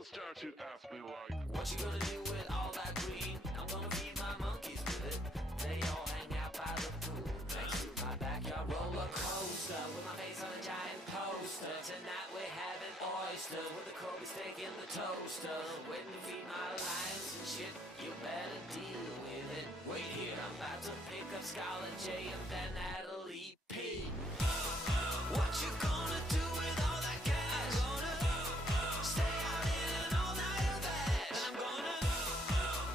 People start to ask me like, what you gonna do with all that green? I'm gonna feed my monkeys with it. They all hang out by the pool next to my backyard roller coaster with my face on a giant poster. Tonight we're having oysters with the Kobe steak in the toaster. Waiting to feed my lions and shit. You better deal with it. Wait here, I'm about to pick up Scarlett J and then Natalie P. What you gonna do with all that cash? Gonna stay out in an all-nighter bash. I'm gonna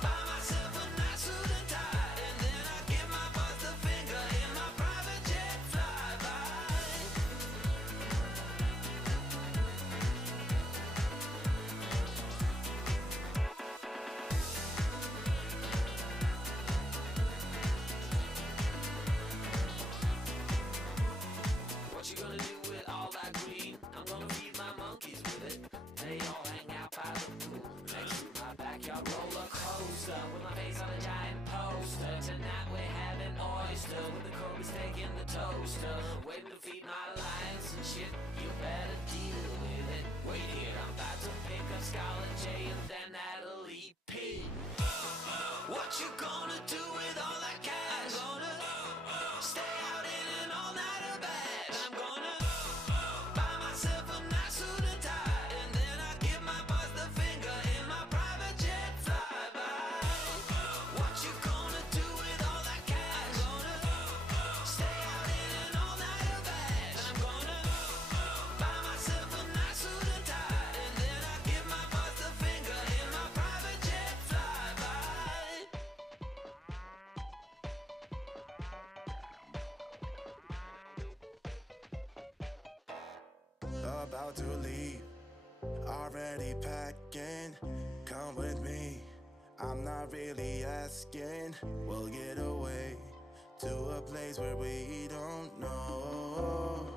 buy myself a nice suit and tie, and then I give my boss the finger in my private jet flyby. What you gonna do with all that green? I'm gonna feed my monkeys with it. They all hang out by the pool next to my backyard roller coaster with my face on a giant poster. Tonight we're having oyster with the Kobe steak in the toaster. Waiting to feed my lions and shit. You better deal with it. Wait here, I'm about to pick up Scarlett J and then Natalie P. What you gonna do with all that cash? Gonna stay out in an all-nighter bash. I'm gonna buy myself a nice suit and tie, and then I give my boss the finger in my private jet flyby. What you gonna do with all that cash? Gonna stay out in an all-nighter bash. I'm gonna buy myself a nice suit and tie, and then I give my boss the finger in my private jet flyby. About to leave, already packing. Come with me, I'm not really asking. We'll get away to a place where we don't know.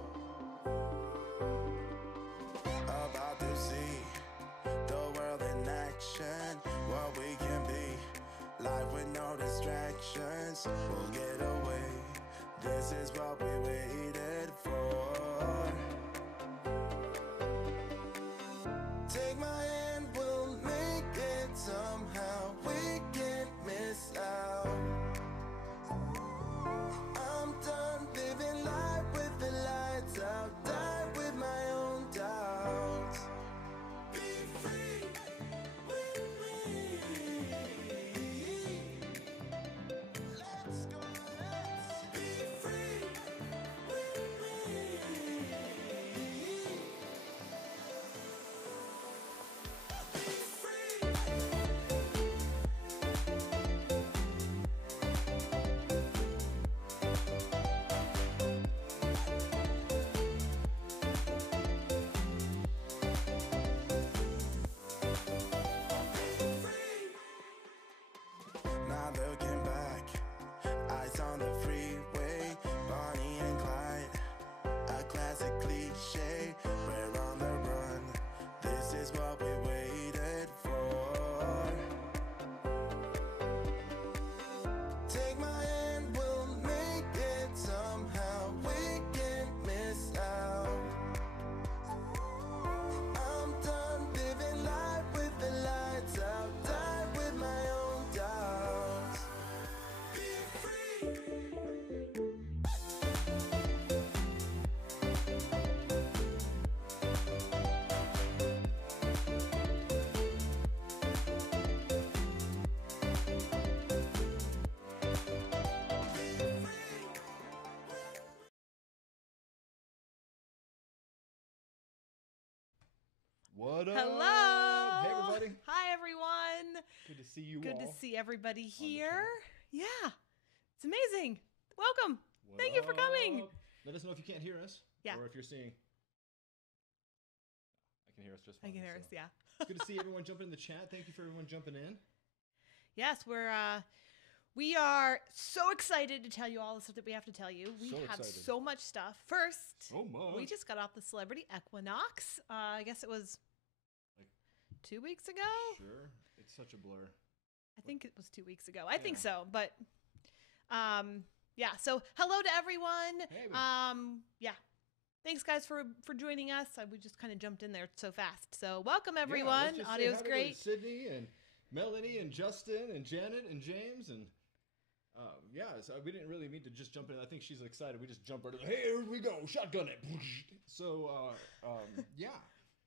About to see the world in action, what we can be. Life with no distractions, we'll get away. This is what we waited for. Take my hand, we'll make it somehow. We can't miss out. I'm done living life with the lights out. Die with my own doubts. Be free with me. Let's go, let's be free with me. Be free. Now looking back, eyes on the freeway, Bonnie and Clyde, a classic cliche. We're on the run. This is what we waited for. Take my hand, we'll make it somehow. We can't miss out. I'm done living life with the lights out. Die with my own doubts. Be free. What up? Hello. Hey, everybody. Hi, everyone. Good to see you Good all. to see everybody the here. Yeah, it's amazing. Welcome. What Thank you for coming. up? Let us know if you can't hear us. Yeah. Or if you're seeing. I can hear us just I fine. can hear us. so. Yeah. It's good to see everyone jumping in the chat. Thank you for everyone jumping in. Yes, we are so excited to tell you all the stuff that we have to tell you. We So have excited. so much stuff. First, So much. we just got off the Celebrity Equinox. I guess it was Like- 2 weeks ago. Sure. It's such a blur. I think it was 2 weeks ago. I think Yeah. so, but yeah. So hello to everyone. Hey, Yeah, thanks guys for joining us. We just kind of jumped in there so fast. So welcome Yeah, everyone. let's just say Audio's hi to great. Sydney and Melanie and Justin and Janet and James and so we didn't really mean to just jump in. I think she's excited. We just jump right in. Hey, here we go, shotgun it. So yeah,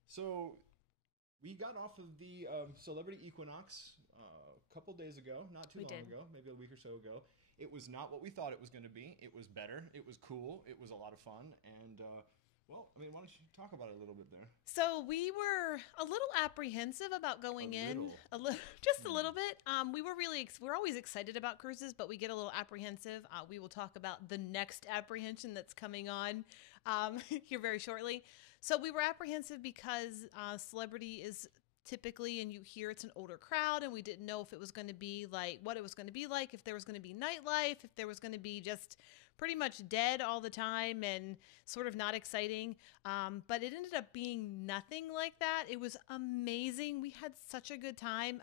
so we got off of the Celebrity Equinox a couple days ago, not too long ago, maybe a week or so ago. It was not what we thought it was going to be. It was better. It was cool. It was a lot of fun. And, well, I mean, why don't you talk about it a little bit there? So we were a little apprehensive about going in. Just a little bit. We were we're always excited about cruises, but we get a little apprehensive. We will talk about the next apprehension that's coming on here very shortly. So we were apprehensive because Celebrity is typically, and you hear it's an older crowd, and we didn't know if it was going to be like what it was going to be like, if there was going to be nightlife, if there was going to be just pretty much dead all the time and sort of not exciting. But it ended up being nothing like that. It was amazing. We had such a good time.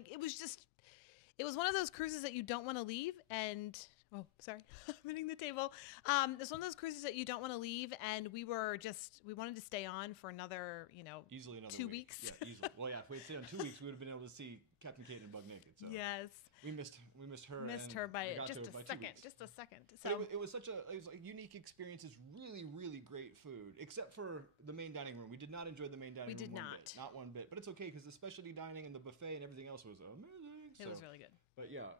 It was one of those cruises that you don't want to leave. And oh, sorry, I'm hitting the table. It's one of those cruises that you don't want to leave, and we wanted to stay on for easily another 2 week. weeks. Yeah, easily. Well, yeah, if we had stayed on 2 weeks, we would have been able to see Captain Kate and Bug Naked. So yes, we missed her. Missed her by by just 2 a weeks. second. Just a second. But So it was like unique experiences. Really, really great food, except for the main dining room. We did not enjoy the main dining room. We did one not. bit, not one bit. But it's okay because the specialty dining and the buffet and everything else was amazing. it was really good. But yeah,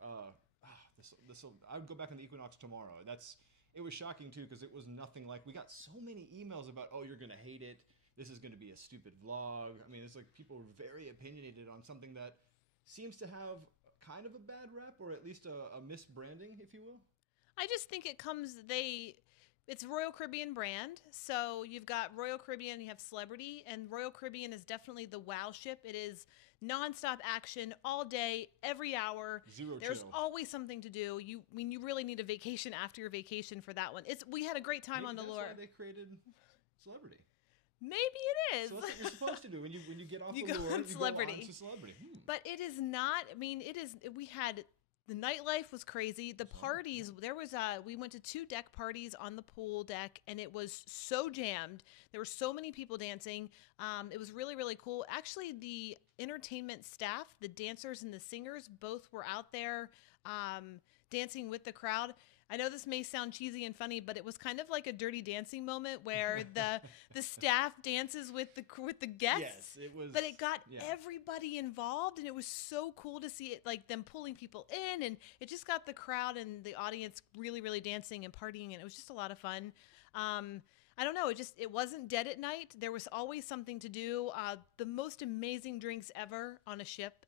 I would go back on the Equinox tomorrow. It was shocking too because it was nothing like. We got so many emails about, oh, you're gonna hate it. This is gonna be a stupid vlog. I mean, it's like people were very opinionated on something that seems to have kind of a bad rap, or at least a misbranding, if you will. I just think it's Royal Caribbean brand. So you've got Royal Caribbean, you have Celebrity, and Royal Caribbean is definitely the wow ship. It is nonstop action all day, every hour. There's chill. always something to do. You really need a vacation after your vacation for that one. We had a great time on Maybe Allure. that's why they created Celebrity. Maybe it is. So that's what you're supposed to do when you get off You the go Allure. on You Celebrity. go on to Celebrity. But it is not. I mean, it is. We had the nightlife was crazy. The parties. There was we went to 2 deck parties on the pool deck, and it was so jammed. There were so many people dancing. It was really, really cool. Actually, the entertainment staff, the dancers and the singers, both were out there dancing with the crowd. I know this may sound cheesy and funny, but it was kind of like a Dirty Dancing moment where the staff dances with the guests. Yes, it was. But it got everybody involved, and it was so cool to see it, like them pulling people in, and it just got the crowd and the audience really, really dancing and partying, and it was just a lot of fun. I don't know, it wasn't dead at night. There was always something to do. The most amazing drinks ever on a ship.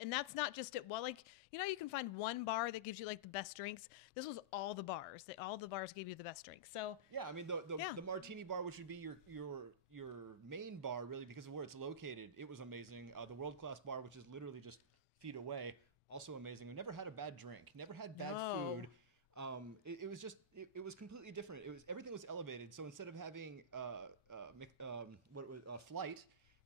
And that's not just you can find one bar that gives you like the best drinks. This was all the bars. All the bars gave you the best drinks. So yeah, I mean the martini bar, which would be your main bar, really, because of where it's located, it was amazing. The world class bar, which is literally just feet away, also amazing. We never had a bad drink, never had bad food. It was just it was completely different. Everything was elevated. So instead of having flight.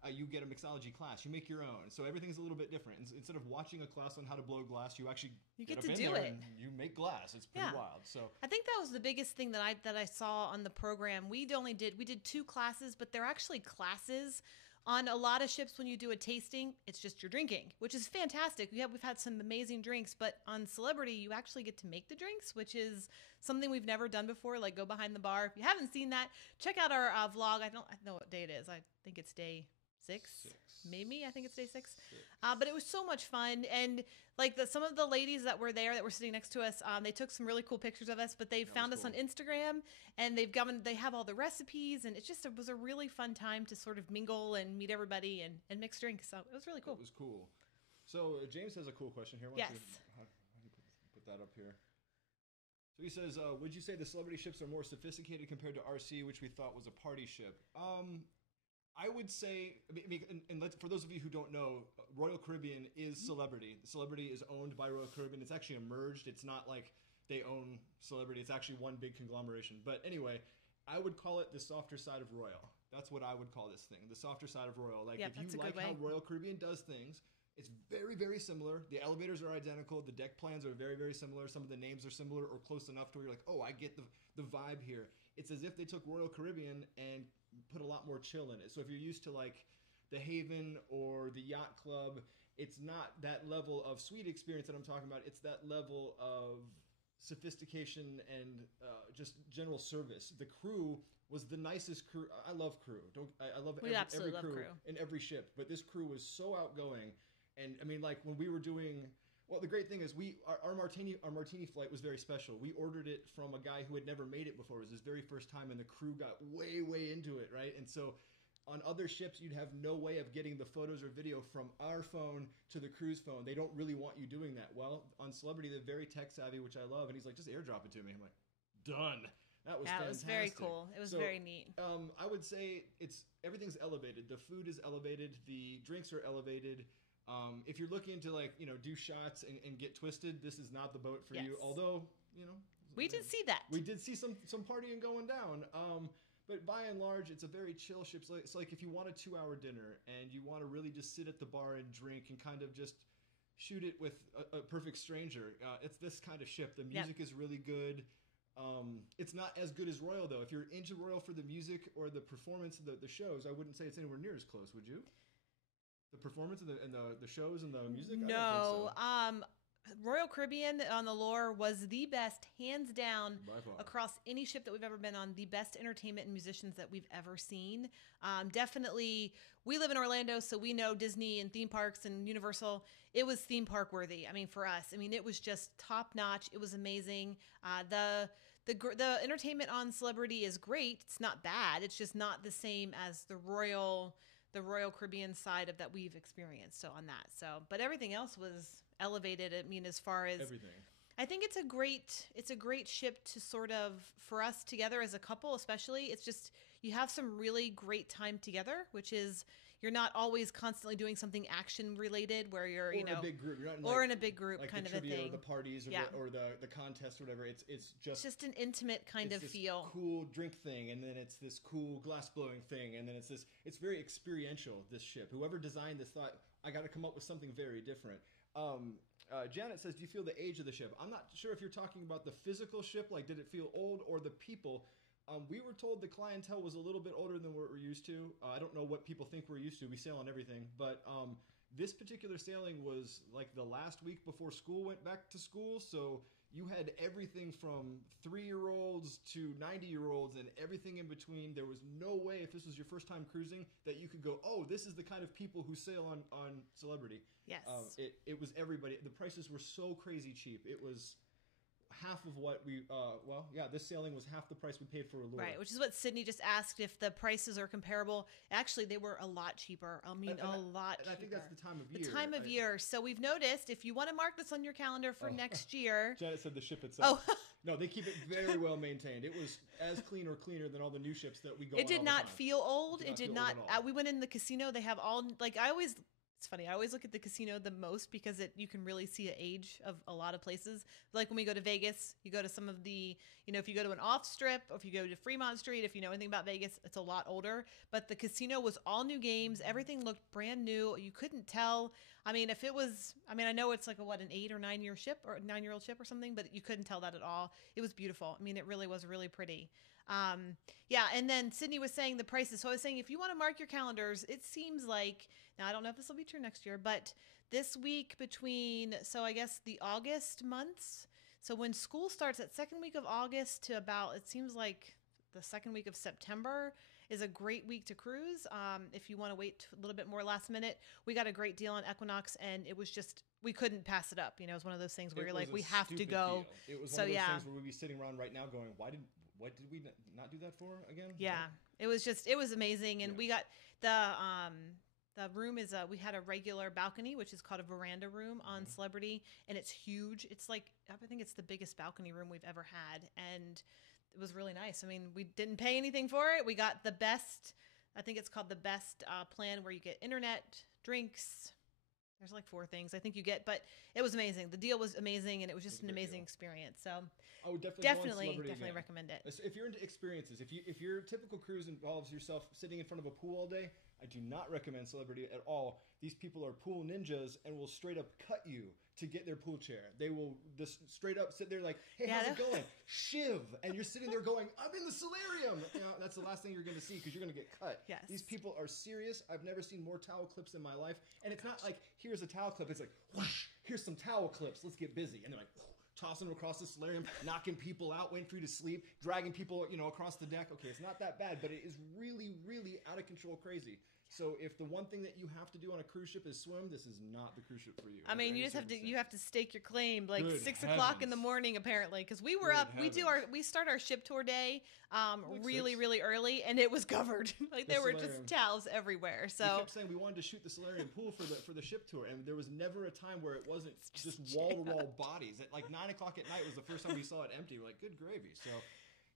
You get a mixology class. You make your own, so everything's a little bit different. Instead of watching a class on how to blow glass, you actually get up to in do there it. And you make glass. It's pretty wild. So I think that was the biggest thing that I saw on the program. We did 2 classes, but they're actually classes. On a lot of ships, when you do a tasting, it's just your drinking, which is fantastic. We've had some amazing drinks, but on Celebrity, you actually get to make the drinks, which is something we've never done before. Like go behind the bar. If you haven't seen that, check out our vlog. I don't know what day it is. I think it's day 6, maybe. I think it's day 6. But it was so much fun, and like some of the ladies that were there that were sitting next to us, they took some really cool pictures of us. But they found us on Instagram, and they have all the recipes, and it was a really fun time to sort of mingle and meet everybody and mix drinks. So it was really cool. It was cool. So James has a cool question here. Yes. How do you put that up here? So he says, would you say the Celebrity ships are more sophisticated compared to RC, which we thought was a party ship? I would say, for those of you who don't know, Royal Caribbean is Celebrity. Celebrity is owned by Royal Caribbean. It's actually merged. It's not like they own Celebrity. It's actually one big conglomeration. But anyway, I would call it the softer side of Royal. That's what I would call this thing, the softer side of Royal. Like if you like how Royal Caribbean does things, it's very, very similar. The elevators are identical. The deck plans are very, very similar. Some of the names are similar or close enough to where you're like, oh, I get the vibe here. it's as if they took Royal Caribbean and put a lot more chill in it. So if you're used to like the Haven or the Yacht Club, it's not that level of suite experience that I'm talking about. It's that level of sophistication and just general service. The crew was the nicest crew. I love crew. I love every crew in every ship, but this crew was so outgoing. And I mean, like when we were doing, well, the great thing is our martini flight was very special. We ordered it from a guy who had never made it before. It was his very first time, and the crew got way into it, right? And so on other ships, you'd have no way of getting the photos or video from our phone to the crew's phone. They don't really want you doing that. Well, on Celebrity, they're very tech savvy, which I love. And he's like, just airdrop it to me. I'm like, done. That was fantastic. It was very cool. It was very neat. I would say everything's elevated. The food is elevated. The drinks are elevated. If you're looking to like, do shots and get twisted, this is not the boat for you. Although, we did see that. We did see some partying going down. But by and large, it's a very chill ship. It's like if you want a 2-hour dinner and you want to really just sit at the bar and drink and kind of just shoot it with a perfect stranger, it's this kind of ship. The music is really good. It's not as good as Royal, though. If you're into Royal for the music or the performance of the shows, I wouldn't say it's anywhere near as close, would you? The performance and the shows and the music? No. I don't think so. Royal Caribbean on the Lure was the best, hands down, across any ship that we've ever been on, the best entertainment and musicians that we've ever seen. Definitely, we live in Orlando, so we know Disney and theme parks and Universal. It was theme park worthy. I mean, for us, it was just top notch. It was amazing. The entertainment on Celebrity is great. It's not bad. It's just not the same as the Royal Caribbean side of that we've experienced. So on that, but everything else was elevated. As far as everything, I think it's a great ship to sort of, for us together as a couple, especially. It's just, you have some really great time together, which is, you're not always constantly doing something action related where you're, in a big group. You're not in a big group like kind the of a thing. Or the parties or the contest or whatever. It's just an intimate kind of feel. Cool drink thing, and then it's this cool glass blowing thing, and then it's very experiential, this ship. Whoever designed this thought, I got to come up with something very different. Janet says, do you feel the age of the ship? I'm not sure if you're talking about the physical ship, like did it feel old, or the people. We were told the clientele was a little bit older than what we're used to. I don't know what people think we're used to. We sail on everything. But this particular sailing was like the last week before school went back to school. So you had everything from 3-year-olds to 90-year-olds and everything in between. There was no way, if this was your first time cruising, that you could go, oh, this is the kind of people who sail on Celebrity. Yes. It was everybody. The prices were so crazy cheap. It was half of what this sailing was half the price we paid for a Lure. Right, which is what Sydney just asked, if the prices are comparable. Actually, they were a lot cheaper. A lot cheaper. And I think that's the time of year. The time of year. So we've noticed, if you want to mark this on your calendar for next year. Janet said the ship itself. Oh. No, they keep it very well maintained. It was as clean or cleaner than all the new ships that we go on. It did not feel old. It did not. We went in the casino. They have all, it's funny. I always look at the casino the most because you can really see an age of a lot of places. Like when we go to Vegas, you go to some of the, if you go to an off strip, or if you go to Fremont Street, if you know anything about Vegas, it's a lot older. But the casino was all new games. Everything looked brand new. You couldn't tell. If it was, I know it's like an 8 or 9 year ship or 9-year-old ship or something, but you couldn't tell that at all. It was beautiful. It really was really pretty. And then Sydney was saying the prices. So I was saying, if you want to mark your calendars, it seems like, now I don't know if this will be true next year, but this week between, so I guess the August months, so when school starts at second week of August to about, it seems like the second week of September is a great week to cruise. If you want to wait a little bit more last minute, we got a great deal on Equinox, and it was just, we couldn't pass it up. It was one of those things where you're like, we have to go. Deal. It was one of those things where we'd be sitting around right now going, what did we not do that for again? Yeah, it was amazing. And we got the room is we had a regular balcony, which is called a veranda room on Celebrity, and it's huge. It's like, I think it's the biggest balcony room we've ever had, and it was really nice. We didn't pay anything for it. We got the best, I think it's called the best plan, where you get internet, drinks. There's like 4 things I think you get, but it was amazing. The deal was amazing, and it was just an amazing experience. So I would definitely recommend it. If you're into experiences, if your typical cruise involves yourself sitting in front of a pool all day, I do not recommend Celebrity at all. These people are pool ninjas and will straight up cut you to get their pool chair. They will just straight up sit there like, hey, Yeah, how's it going? Shiv. And you're sitting there going, I'm in the solarium. You know, that's the last thing you're going to see because you're going to get cut. Yes. These people are serious. I've never seen more towel clips in my life. And it's not like, here's a towel clip. It's like, whoosh, here's some towel clips. Let's get busy. And they're like, tossing them across the solarium, knocking people out, waiting for you to sleep, dragging people, you know, across the deck. Okay, it's not that bad, but it is really, really out of control crazy. So if the one thing that you have to do on a cruise ship is swim, this is not the cruise ship for you. I mean, you just have to stake your claim like Good 6 o'clock in the heavens. morning apparently, because we were Good up. We start our ship tour day really 6. really early, and it was covered. Like The there were solarium. just towels everywhere. We So kept saying we wanted to shoot the solarium pool for the ship tour, and there was never a time where it wasn't just wall to wall bodies. At like 9 o'clock at night was the first time we saw it empty. We're like, good gravy. So.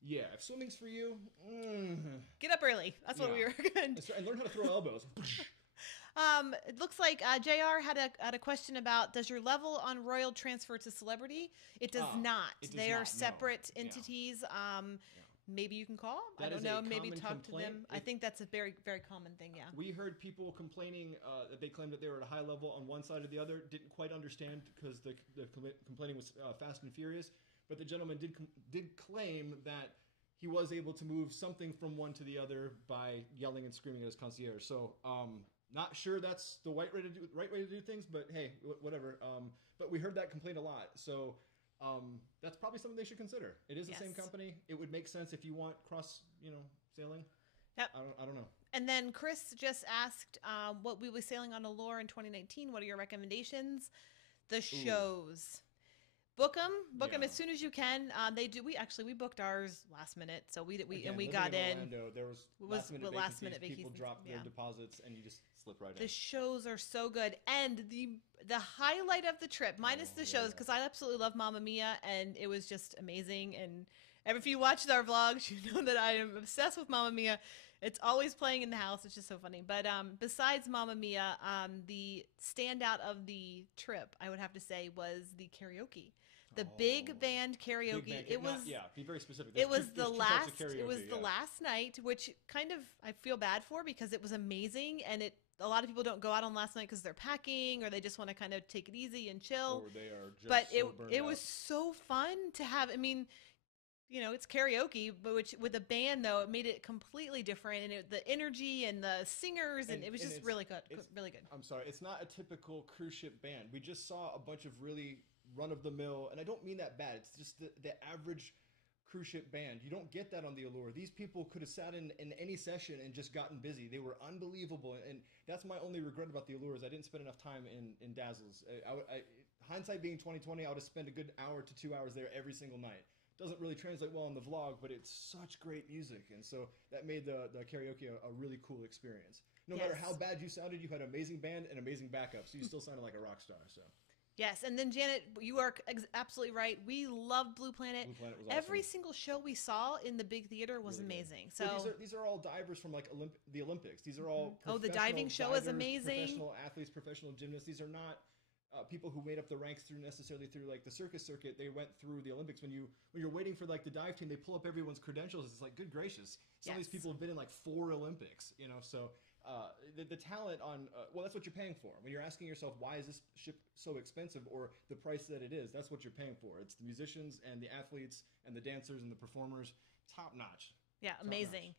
Yeah, if swimming's for you, get up early. That's what we recommend. and learn how to throw elbows. It looks like JR had a question about, does your level on Royal transfer to Celebrity? It does not. It does They not, are no. separate Yeah. entities. Maybe you can call. I That don't is know. a Maybe common talk to complaint. them. I think that's a very, very common thing. Yeah. We heard people complaining that they claimed that they were at a high level on one side or the other. Didn't quite understand because the complaining was Fast and Furious. But the gentleman did claim that he was able to move something from one to the other by yelling and screaming at his concierge. So, not sure that's the right way to do things, but hey, whatever. But we heard that complaint a lot. So, that's probably something they should consider. It is the same company. It would make sense if you want cross, sailing. Yep. I don't know. And then Chris just asked what we were sailing on Allure in 2019. What are your recommendations? The shows. Book them as soon as you can. We booked ours last minute, so we got in. Orlando, there was last minute vacancies. People dropped their deposits, and you just slip right in. The shows are so good, and the highlight of the trip, minus the shows, because I absolutely love Mamma Mia, and it was just amazing. And if you watched our vlogs, you know that I am obsessed with Mamma Mia. It's always playing in the house. It's just so funny. But besides Mamma Mia, the standout of the trip, I would have to say, was the karaoke. The big band karaoke. Be very specific. It was the last night, which kind of I feel bad for because it was amazing, and a lot of people don't go out on last night because they're packing or they just want to kind of take it easy and chill. Or they are just but so it was so fun to have. I mean, it's karaoke, but with a band though, it made it completely different, and the energy and the singers, and it was just really good, really good. I'm sorry, it's not a typical cruise ship band. We just saw a bunch of really run-of-the-mill, and I don't mean that bad. It's just the average cruise ship band. You don't get that on the Allure. These people could have sat in any session and just gotten busy. They were unbelievable, and that's my only regret about the Allure is I didn't spend enough time in Dazzles. Hindsight being 2020, I would have spent a good hour to 2 hours there every single night. Doesn't really translate well in the vlog, but it's such great music, and so that made the karaoke a really cool experience. No matter how bad you sounded, you had an amazing band and amazing backup, so you still sounded like a rock star. So. Yes, and then Janet, you are absolutely right. We loved Blue Planet. Blue Planet was awesome. Every single show we saw in the big theater was really amazing. Good. So well, these are all divers from like the Olympics. These are all the diving show is amazing. Professional athletes, professional gymnasts. These are not people who made up the ranks necessarily through like the circus circuit. They went through the Olympics. When you're waiting for like the dive team, they pull up everyone's credentials. It's like, good gracious, some of these people have been in like 4 Olympics. So. The talent on that's what you're paying for when you're asking yourself, why is this ship so expensive, or the price that it is. That's what you're paying for. It's the musicians and the athletes and the dancers and the performers, top notch. Amazing.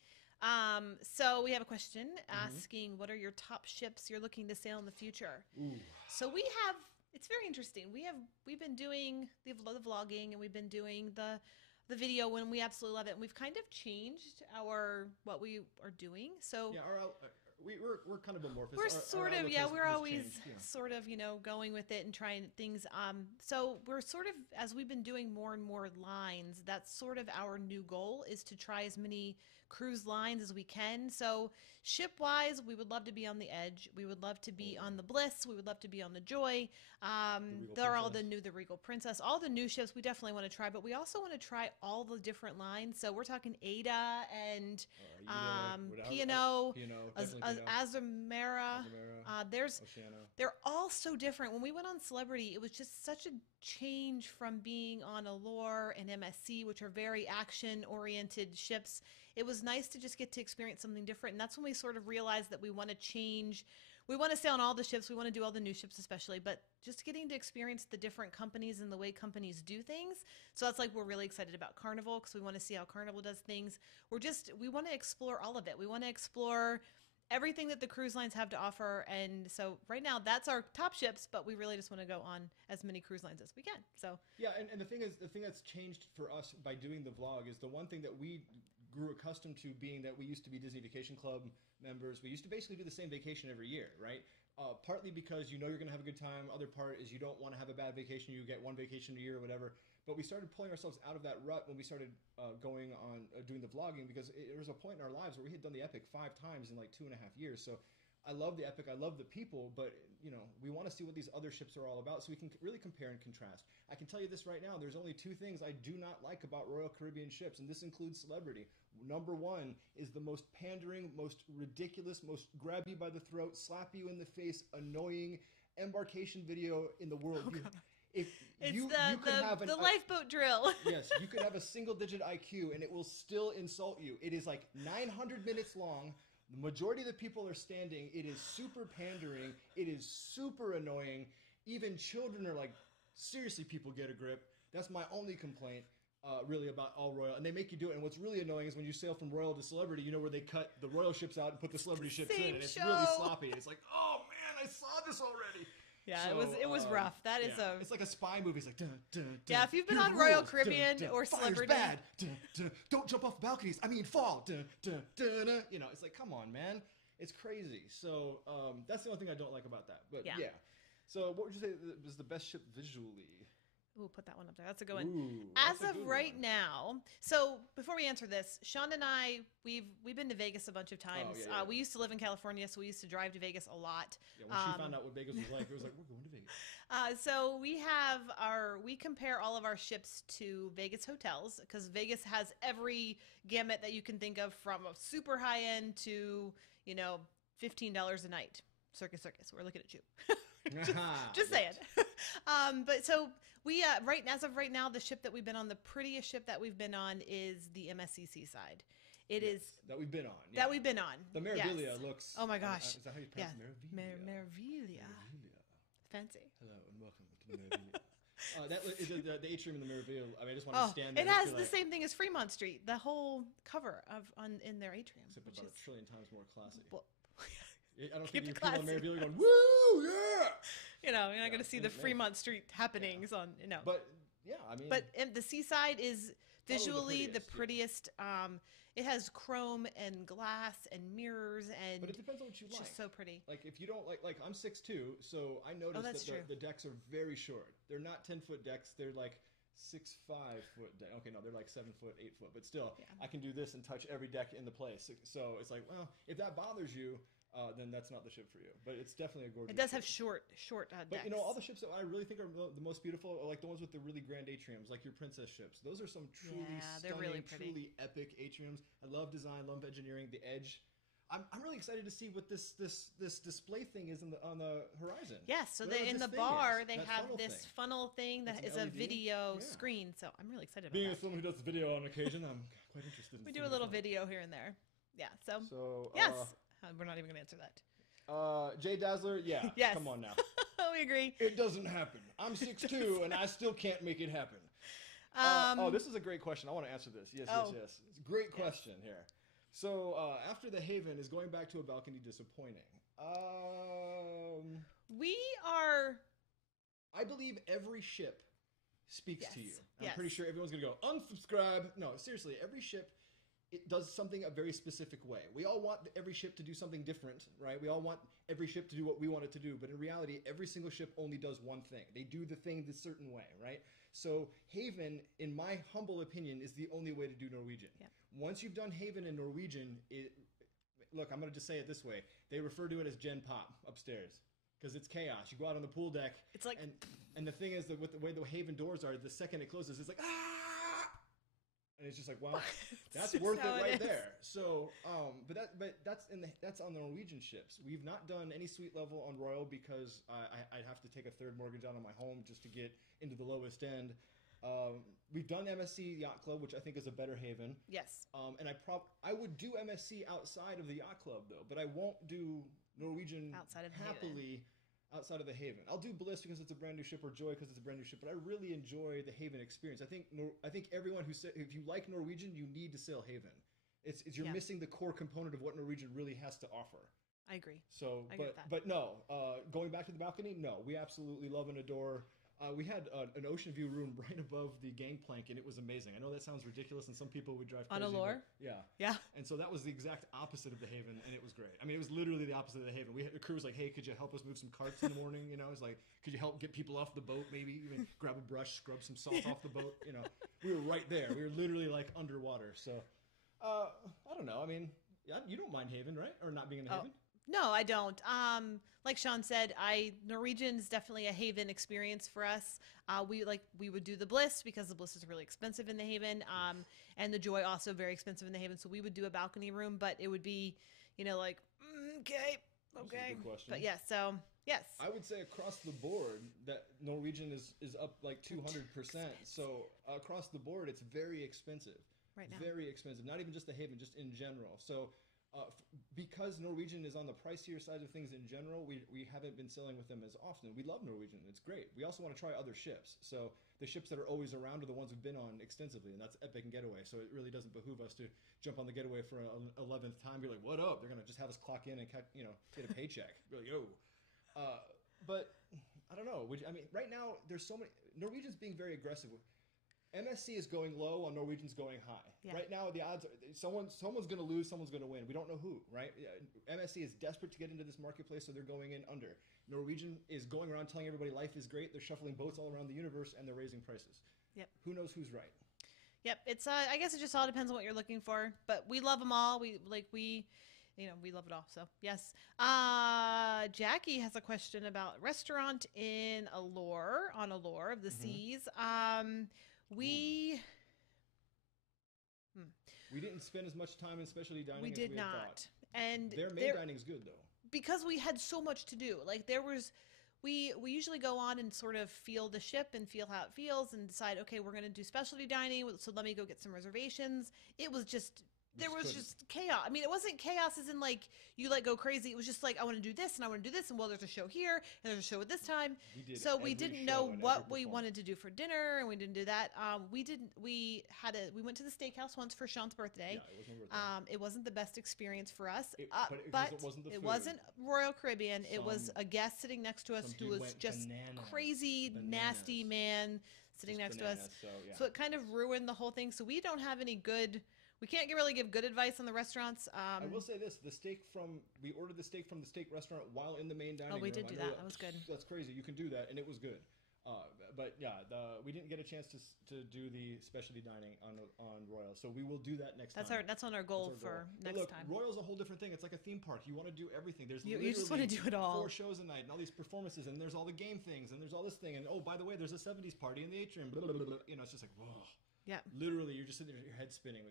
So we have a question asking, what are your top ships you're looking to sail in the future? So it's very interesting. We've been doing the vlogging, and we've been doing the video when we absolutely love it, and we've kind of changed what we are doing. So we're kind of amorphous. We're always sort of going with it and trying things. So we're sort of, as we've been doing more and more lines, that's sort of our new goal, is to try as many cruise lines as we can. So ship wise, we would love to be on the Edge. We would love to be on the Bliss. We would love to be on the Joy. They're all the Regal Princess, all the new ships we definitely want to try, but we also want to try all the different lines. So we're talking Ada and P&O, Azamara. They're all so different. When we went on Celebrity, it was just such a change from being on Allure and MSC, which are very action-oriented ships. It was nice to just get to experience something different, and that's when we sort of realized that we want to change. we want to stay on all the ships. We want to do all the new ships, especially, but just getting to experience the different companies and the way companies do things. So that's like, we're really excited about Carnival because we want to see how Carnival does things. We want to explore all of it. We want to explore everything that the cruise lines have to offer. And so right now that's our top ships, but we really just want to go on as many cruise lines as we can. So yeah. And the thing that's changed for us by doing the vlog is the one thing that we grew accustomed to being that we used to be Disney Vacation Club members. We used to basically do the same vacation every year, right? Partly because you know you're going to have a good time. Other part is you don't want to have a bad vacation. You get one vacation a year or whatever. But we started pulling ourselves out of that rut when we started going on doing the vlogging, because there was a point in our lives where we had done the Epic 5 times in like 2.5 years. So I love the Epic. I love the people, but you know, we want to see what these other ships are all about so we can really compare and contrast. I can tell you this right now, there's only 2 things I do not like about Royal Caribbean ships, and this includes Celebrity. Number 1 is the most pandering, most ridiculous, most grab you by the throat, slap you in the face, annoying embarkation video in the world. It's the lifeboat drill. Yes, you could have a single-digit IQ and it will still insult you. It is like 900 minutes long. The majority of the people are standing. It is super pandering. It is super annoying. Even children are like, seriously, people get a grip. That's my only complaint, really, about all Royal. And they make you do it. And what's really annoying is when you sail from Royal to Celebrity, you know, where they cut the Royal ships out and put the Celebrity ships in. And it's really sloppy. It's like, oh, man, I saw this already. Yeah, so, it was rough. That is it's like a spy movie. It's like, dun, dun, dun. Yeah, if you've been on Royal Caribbean or Celebrity, bad. Dun, dun. Don't jump off balconies. I mean, fall. Dun, dun, dun, dun. You know, it's like, come on, man, it's crazy. So that's the only thing I don't like about that. But yeah. So what would you say is the best ship visually? Ooh, put that one up there. That's a good one. As of right now, so before we answer this, Sean and I, we've been to Vegas a bunch of times. We used to live in California, so we used to drive to Vegas a lot. Yeah, when she found out what Vegas was like, it was like, we're going to Vegas. So we compare all of our ships to Vegas hotels, because Vegas has every gamut that you can think of, from a super high end to, you know, $15 a night. Circus. We're looking at you. just saying. But so we as of right now, the ship that we've been on, the prettiest ship that we've been on is the MSC side. It is that we've been on. Yeah. That we've been on. The Meraviglia looks. Oh my gosh! Is that how you pronounce it? Meraviglia. Fancy. Hello and welcome to the Meraviglia. That is the atrium in the Meraviglia. I mean, I just want to stand there. It has the same thing as Fremont Street. The whole cover in their atrium, except about a trillion times more classy. Well, I don't think you feel on Meraviglia going, woo, yeah! You know, you're not going to see the Fremont Street happenings on, you know. But, yeah, I mean. But the Seaside is visually the prettiest. It has chrome and glass and mirrors and. But it depends on what you like. It's just so pretty. Like, if you don't like I'm 6'2", so I noticed that the decks are very short. They're not 10-foot decks. They're like 6'5" deck. Okay, no, they're like 7 foot, 8 foot. But still, I can do this and touch every deck in the place. So it's like, well, if that bothers you, then that's not the ship for you. But it's definitely a gorgeous It does ship. have short decks. But, you know, all the ships that I really think are the most beautiful are like the ones with the really grand atriums, like your princess ships. Those are some truly stunning, really pretty. truly epic atriums. I love design, love engineering, the edge. I'm really excited to see what this display thing is on the horizon. Yes, so in the bar they have this funnel thing that is a video screen. So I'm really excited about Being that. someone who does video on occasion, I'm quite interested in We do a little video here and there. Yeah, so yes. We're not even going to answer that. Jay Dazzler, yes. Come on now. We agree. It doesn't happen. I'm 6'2", and I still can't make it happen. This is a great question. I want to answer this. Yes. It's a great question here. So, after the Haven, is going back to a balcony disappointing? I believe every ship speaks to you. I'm pretty sure everyone's going to go, unsubscribe. No, seriously, every ship, it does something a very specific way. We all want every ship to do something different, right? We all want every ship to do what we want it to do, but in reality, every single ship only does one thing. They do the thing the certain way, right? So Haven, in my humble opinion, is the only way to do Norwegian. Yeah. Once you've done Haven in Norwegian, look, I'm going to just say it this way. They refer to it as Gen Pop upstairs because it's chaos. You go out on the pool deck, it's like, and the thing is that with the way the Haven doors are, the second it closes, it's like, ah! And it's just like, wow, that's worth it right there. So, but that's on the Norwegian ships. We've not done any suite level on Royal because I'd have to take a third mortgage out on my home just to get into the lowest end. We've done MSC Yacht Club, which I think is a better Haven. Yes. And I would do MSC outside of the Yacht Club though, but I won't do Norwegian Outside of the happily outside of the Haven. I'll do Bliss because it's a brand new ship, or Joy because it's a brand new ship, but I really enjoy the Haven experience. I think everyone who said, if you like Norwegian, you need to sail Haven. It's you're missing the core component of what Norwegian really has to offer. I agree. So, I agree with that. but no, going back to the balcony, no, we absolutely love and adore. We had an ocean view room right above the gangplank, and it was amazing. I know that sounds ridiculous, and some people would drive crazy. On Allure? Yeah. Yeah. And so that was the exact opposite of the Haven, and it was great. I mean, it was literally the opposite of the Haven. The crew was like, hey, could you help us move some carts in the morning? You know, it's like, could you help get people off the boat, maybe? Even grab a brush, scrub some salt off the boat. You know, we were right there. We were literally like underwater. So, I don't know. I mean, yeah, you don't mind Haven, right? Or not being in the Haven? No, I don't. Like Sean said, Norwegian is definitely a Haven experience for us. We would do the Bliss because the Bliss is really expensive in the Haven, and the Joy also very expensive in the Haven. So we would do a balcony room, but it would be, okay. That's a good question. But yeah, so yes, I would say across the board that Norwegian is up like 200%. So across the board, it's very expensive. Right now. Very expensive. Not even just the Haven, just in general. So because Norwegian is on the pricier side of things in general, we haven't been sailing with them as often. We love Norwegian. It's great. We also want to try other ships. So the ships that are always around are the ones we've been on extensively, and that's Epic and Getaway. So it really doesn't behoove us to jump on the Getaway for an 11th time. Be like, what up? They're going to just have us clock in and get a paycheck. Be like, yo. But I don't know. Right now, there's so many. Norwegian's being very aggressive. MSC is going low on Norwegian's going high. Yeah. Right now, the odds are someone's going to lose, someone's going to win. We don't know who, right? MSC is desperate to get into this marketplace, so they're going in under. Norwegian is going around telling everybody life is great. They're shuffling boats all around the universe, and they're raising prices. Yep. Who knows who's right? Yep. It's I guess it just all depends on what you're looking for, but we love them all. We love it all. So yes. Jackie has a question about restaurant in Allure of the Seas. We didn't spend as much time in specialty dining. We as did we not, thought. and their main dining is good though, because we had so much to do. Like we usually go on and sort of feel the ship and feel how it feels and decide, okay, we're going to do specialty dining. So let me go get some reservations. It was just. There was just chaos. I mean, it wasn't chaos as in like you go crazy. It was just like I want to do this and I want to do this, and well, there's a show here and there's a show at this time. We didn't know what we wanted to do for dinner, and we didn't do that. We went to the steakhouse once for Sean's birthday. Yeah, it was my birthday. It wasn't the best experience for us, but it wasn't Royal Caribbean. It was a guest sitting next to us who was just crazy, nasty man sitting next to us. So it kind of ruined the whole thing. So we don't have any good. We can't really give good advice on the restaurants. I will say this: we ordered the steak from the steak restaurant while in the main dining room. Oh, we did do that. That was good. That's crazy. You can do that, and it was good. But yeah, we didn't get a chance to do the specialty dining on Royal, so we will do that next time. That's on our goal for next time. Royal's a whole different thing. It's like a theme park. You want to do everything. There's you just want to do it all. 4 shows a night and all these performances, and there's all the game things, and there's all this thing, and oh, by the way, there's a 70s party in the atrium. Blah, blah, blah, blah. It's just like whoa. Yeah. Literally, you're just sitting there, your head spinning.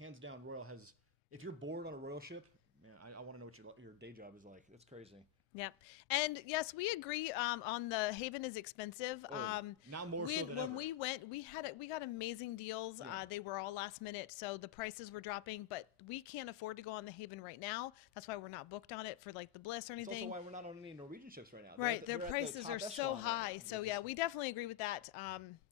Hands down, Royal has. If you're bored on a Royal ship, man, I want to know what your day job is like. That's crazy. Yeah, and yes, we agree. On the Haven is expensive. Now more so than ever. When we went, we got amazing deals. Yeah. They were all last minute, so the prices were dropping. But we can't afford to go on the Haven right now. That's why we're not booked on it for like the Bliss or anything. It's also why we're not on any Norwegian ships right now. Right, their prices are so high. So yeah, we definitely agree with that.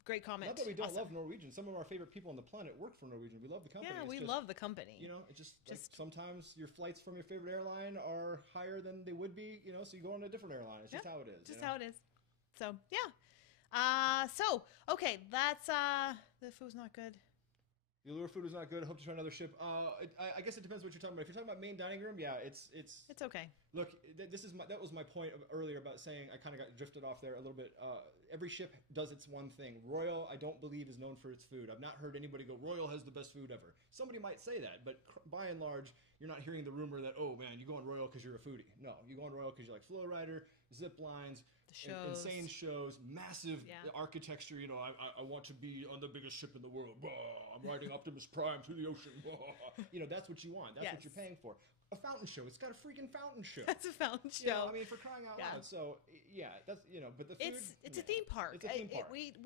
Great comment. Not that we don't love Norwegian. Some of our favorite people on the planet work for Norwegian. We love the company. Yeah, we love the company. It's just like sometimes your flights from your favorite airline are higher than they would be. So you go on a different airline. It's just how it is. Just how it is. So yeah. Okay, that's the food's not good. The Allure food is not good. I hope to try another ship. I guess it depends what you're talking about. If you're talking about main dining room, yeah, it's okay. Look, that was my point earlier about saying I kind of got drifted off there a little bit. Every ship does its one thing. Royal, I don't believe, is known for its food. I've not heard anybody go, Royal has the best food ever. Somebody might say that, but by and large, you're not hearing the rumor that, oh man, you go on Royal because you're a foodie. No, you go on Royal because you like Flow Rider, zip lines, insane shows, massive architecture. I want to be on the biggest ship in the world. I'm riding Optimus Prime through the ocean. That's what you want. That's what you're paying for. a fountain show. It's got a freaking fountain show. That's a fountain You know, show. I mean, for crying out loud. So yeah, that's but the food. It's a theme park. It's a theme park. It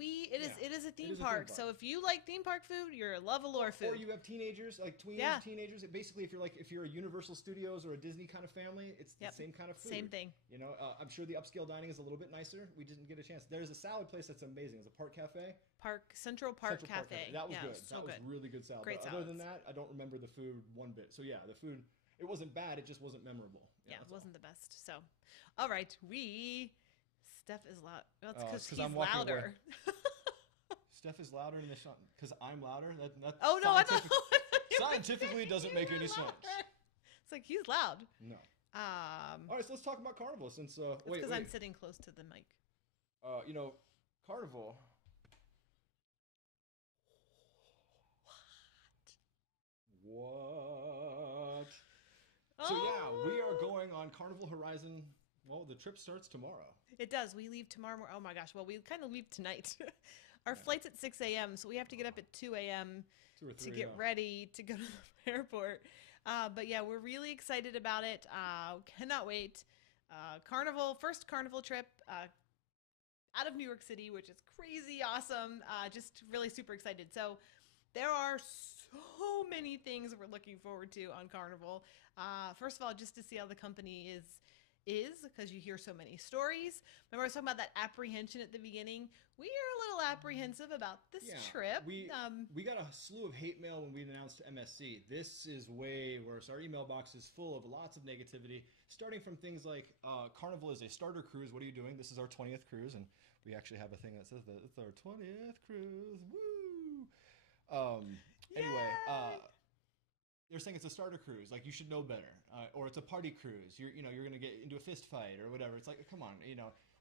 is a theme It is a park. theme So park. if you like theme park food, you're love allure food. Or you have teenagers, like tweens, Yeah. teenagers. Basically, if you're a Universal Studios or a Disney kind of family, it's the same kind of food. Same thing. You know, I'm sure the upscale dining is a little bit nicer. We didn't get a chance. There's a salad place that's amazing. It's a Park Cafe. Central Park Cafe. That was yeah, good. So that was good. really good salad. Great But other than salads. that, I don't remember the food one bit. So yeah, the food, it wasn't bad. It just wasn't memorable. Yeah, that's it wasn't the best. So, all right, Steph is loud. Well, it's because 'cause he's I'm walking away. louder. Steph is louder in the shot because I'm louder. That Oh no, I thought scientifically doesn't make any sense. It's like he's loud. No. All right, so let's talk about Carnival since wait, because I'm sitting close to the mic. Carnival. What? So yeah, we are going on Carnival Horizon. Well, the trip starts tomorrow. It does. We leave tomorrow. Oh my gosh. Well, we kind of leave tonight. Our flight's at 6 a.m., so we have to get up at 2 a.m. 2 or 3 to get ready to go to the airport. But yeah, we're really excited about it. Cannot wait. First Carnival trip out of New York City, which is crazy awesome. Just really super excited. So there are so many things we're looking forward to on Carnival. First of all, just to see how the company is because you hear so many stories. Remember I was talking about that apprehension at the beginning? We are a little apprehensive about this trip. We got a slew of hate mail when we announced MSC. This is way worse. Our email box is full of lots of negativity, starting from things like Carnival is a starter cruise. What are you doing? This is our 20th cruise, and we actually have a thing that says that it's our 20th cruise. Woo! Anyway, they're saying it's a starter cruise, like you should know better, or it's a party cruise. You're going to get into a fist fight or whatever. It's like, come on,